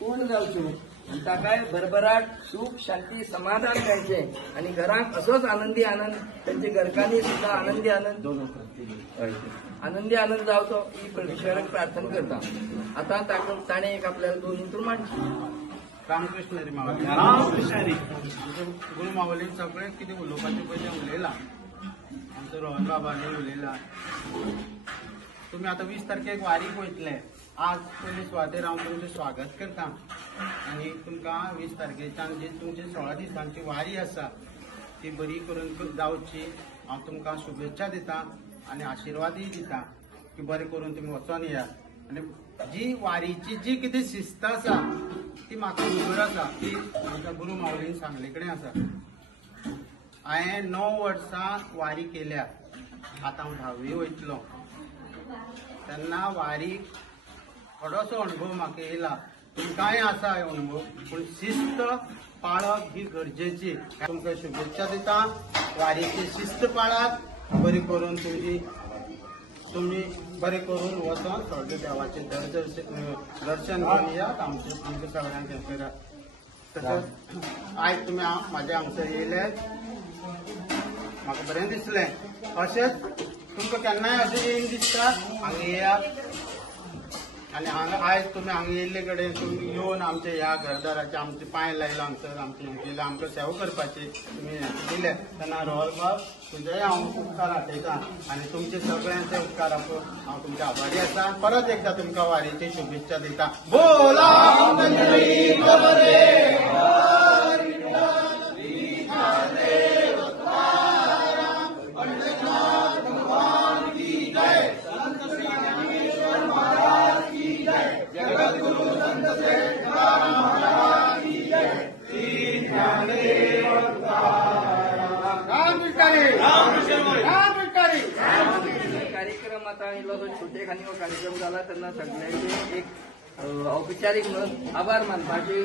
पूर्ण जावच्यो आनी ताकाय भरभराट सूख शांती समाधान मेळचें आनी घरांक असोच आनंदी आनंद तांच्या घरकांनी सुद्दां आनंदी आनंद जावचो ही परमेश्वराक प्रार्थना करता. आतां ताणें एक आपल्याला 2 उतर मांडची. रामकृष्ण हरी माऊली. रामकृष्ण हरी. गुरु माऊली सगळें कितें उलोवपाचें पयलें उलयलां. आमचो रोहन बाबांनी उलयलां. तुमी आतां 20 तारखेक वारीक वयतले. आज पयली सुवातेर हांव तुमचें स्वागत करता आनी तुमकां 20 तारखेच्यान जी तुमची 16 दिसांची वारी आसा ती बरी करून जावची हांव तुमकां शुभेच्छा दितां आनी आशिर्वादय दितां की बरें करून तुमी वचोन येया. आनी जी वारीची जी कितें शिस्त आसा ती म्हाका खबर आसा ती आमच्या गुरू माऊलीन सांगले कडेन आसा. हांवें 9 वर्सां वारी केल्या. आतां हांव 10वी वयतलो तेन्ना वारीक थोडोसो अणभव म्हाका येयला तुमकांय आसा हे अनुभव, पूण शिस्त पाळप ही गरजेची. तुमकां शुभेच्छा दिता. वारीची शिस्त पाळात, बरी करून तुम्ही बरे करून वचून सगळे देवाचे दर्शन घेवन यात. आमचे सगळ्यांक हें करात. तशेंच आयज तुमी म्हाज्या हांगसर येयले, म्हाका बरें दिसलें. अशेंच तुमकां केन्नाय अशें येवन दिसता हांगा येयात. आनी हांगा आयज तुमी हांगा येयल्ले कडेन तुमी येवन आमच्या ह्या घरदाराचे आमचे पांय लायला हांगसर आमचे हें केलें, आमकां सेवा करपाची तुमी दिले तेन्ना रोहल बाब तुजेय हांव उपकार आठयतां आनी तुमचे सगळ्यांचे उपकार हांव तुमचे आभारी आसा. परत एकदां तुमकां वारीची शुभेच्छा दिता. बोला कार्यक्रम आता छोटे खानी कार्यक्रम झाला त्यांना सगळ्यांचे एक औपचारिक म्हणून आभार मानपाचे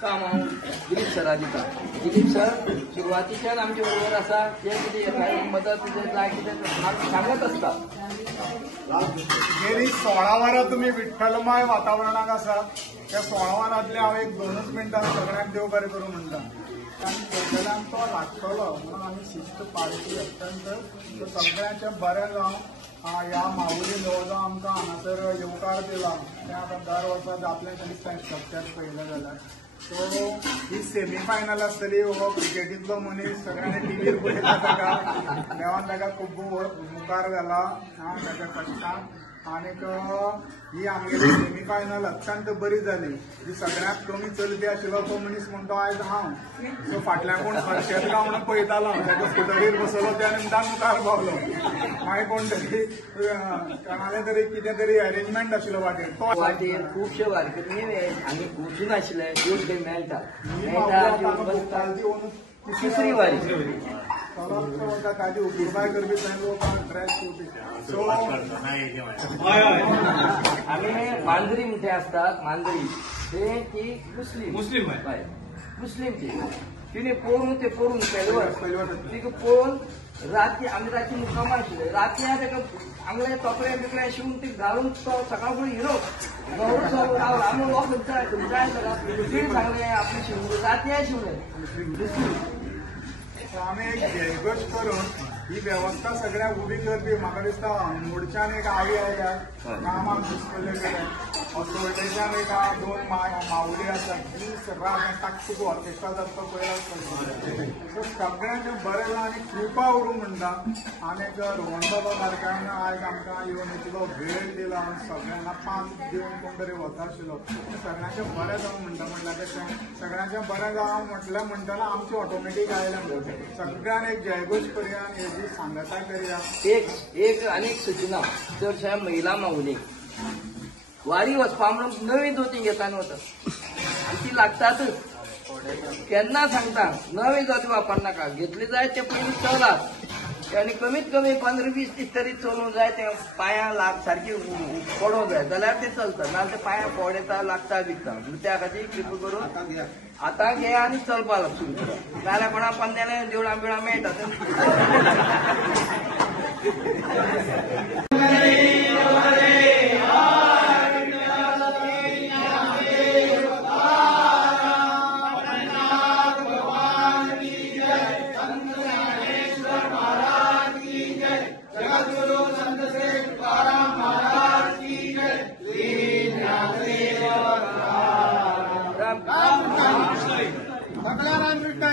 काम हांव दिलीप सरा दिता. दिलीप सर सुरवातीच्यान आमचे बरोबर आसा. जे कितें मदत जाय कितें सांगत आसता. गेली 16 वरां तुम्ही विठ्ठलमय वातावरणाक आसा. त्या 16 वरांतले हांव एक 2च मिनटां सगळ्यांक देव बरें करूं म्हणटा. आनी थंयच्यान तो लागतलो म्हणून आमी शिस्त पाळची अत्यंत सगळ्यांचें बरें जावं. ह्या माऊली जवळ आमकां हांगासर येवकार दिला. तें आतां दर वर्सा जातलें दिसता स्ट्रक्चर पळयलें जाल्यार. सो ही सेमी फायनल आसतली. हो क्रिकेटींतलो मनीस सगळ्यांनी टीव्हीर पळयता ताका. देवान ताका खूब मुखार व्हेला ताच्या कश्टान. आनीक ही आमगेली सेमी फायनल अत्यंत बरी जाली. जी सगळ्यांत कमी चलपी आशिल्लो तो मनीस म्हणतो आयज हांव. सो फाटल्यान कोण हर्षेतगांव म्हणून पळयतालो ताका स्कुटरीर बसलो त्या निमतान मुखार पावलो. मागीर कोण तरी कोणाले तरी कितें तरी अरेंजमेंट आशिल्लो वाटेर तो वाटेर खुबशे वारकरी आनी वचून आशिल्ले दिवस थंय मेळटा. तिसरी वारी ताजी उपरबाय करपी सो आमी मांद्री म्हणटे आसतात. मांद्री ते ती मुस्लीम ती तिने पळोवन ते पळोवन पयले तिका पळोवन राती आमी राती मुक्कामा आशिल्ले. राती ताका आंगले तोपले बिकले शिवून ती घालून तो सकाळ फुडें हिरो रावला. आमी हो खंयचाय सांगले आपली शिवून राती शिवले. आमी एक जयघोश करून ही वेवस्था सगळ्यांक उबी करपी म्हाका दिसता मोडच्यान एक आई आयल्या कामाक दिसतले कडेन. सोर्डेच्यान एक 2 माऊली आसा. दीस रात ताकतीक ऑर्केस्ट्रा जाता पळयला. सो सगळ्यांचें बरें जावं आनी कृपा उरूं म्हणटा. आनीक रोहन बाबा सारक्यान आयज आमकां येवन इतलो वेळ दिला. सगळ्यांना 5 दिवन कोण तरी वता आशिल्लो. सगळ्यांचें बरें जावं म्हणटा. म्हणल्यार तशें सगळ्यांचें बरें जावं म्हटलें म्हणटना आमचें ऑटोमॅटीक आयलें. सगळ्यांक एक जयघोश करया आनी हेजी सांगताय करया. एक अनेक सूचना चडशा महिला माऊली वारी वचपा म्हणून नवी धोती घेताना वतात आनी ती लागतातच. केन्ना सांगता नवी धोती वापरनाका. घेतली जाय ते पयलीं चलात आनी कमीत कमी 15-20 दीस तरी चलूंक जाय. ते पांयां सारकी पडोवंक जाय जाल्यार ते चलता. नाजाल्यार ते पांयां पोड येता लागता बिकता. त्या खातीर कृपा करून आतां घे आनी चलपाक सुरू करा. नाल्यार कोणा पंद्याले देवळां बिवळां मेळटा. सगळ्या रामकृष्ण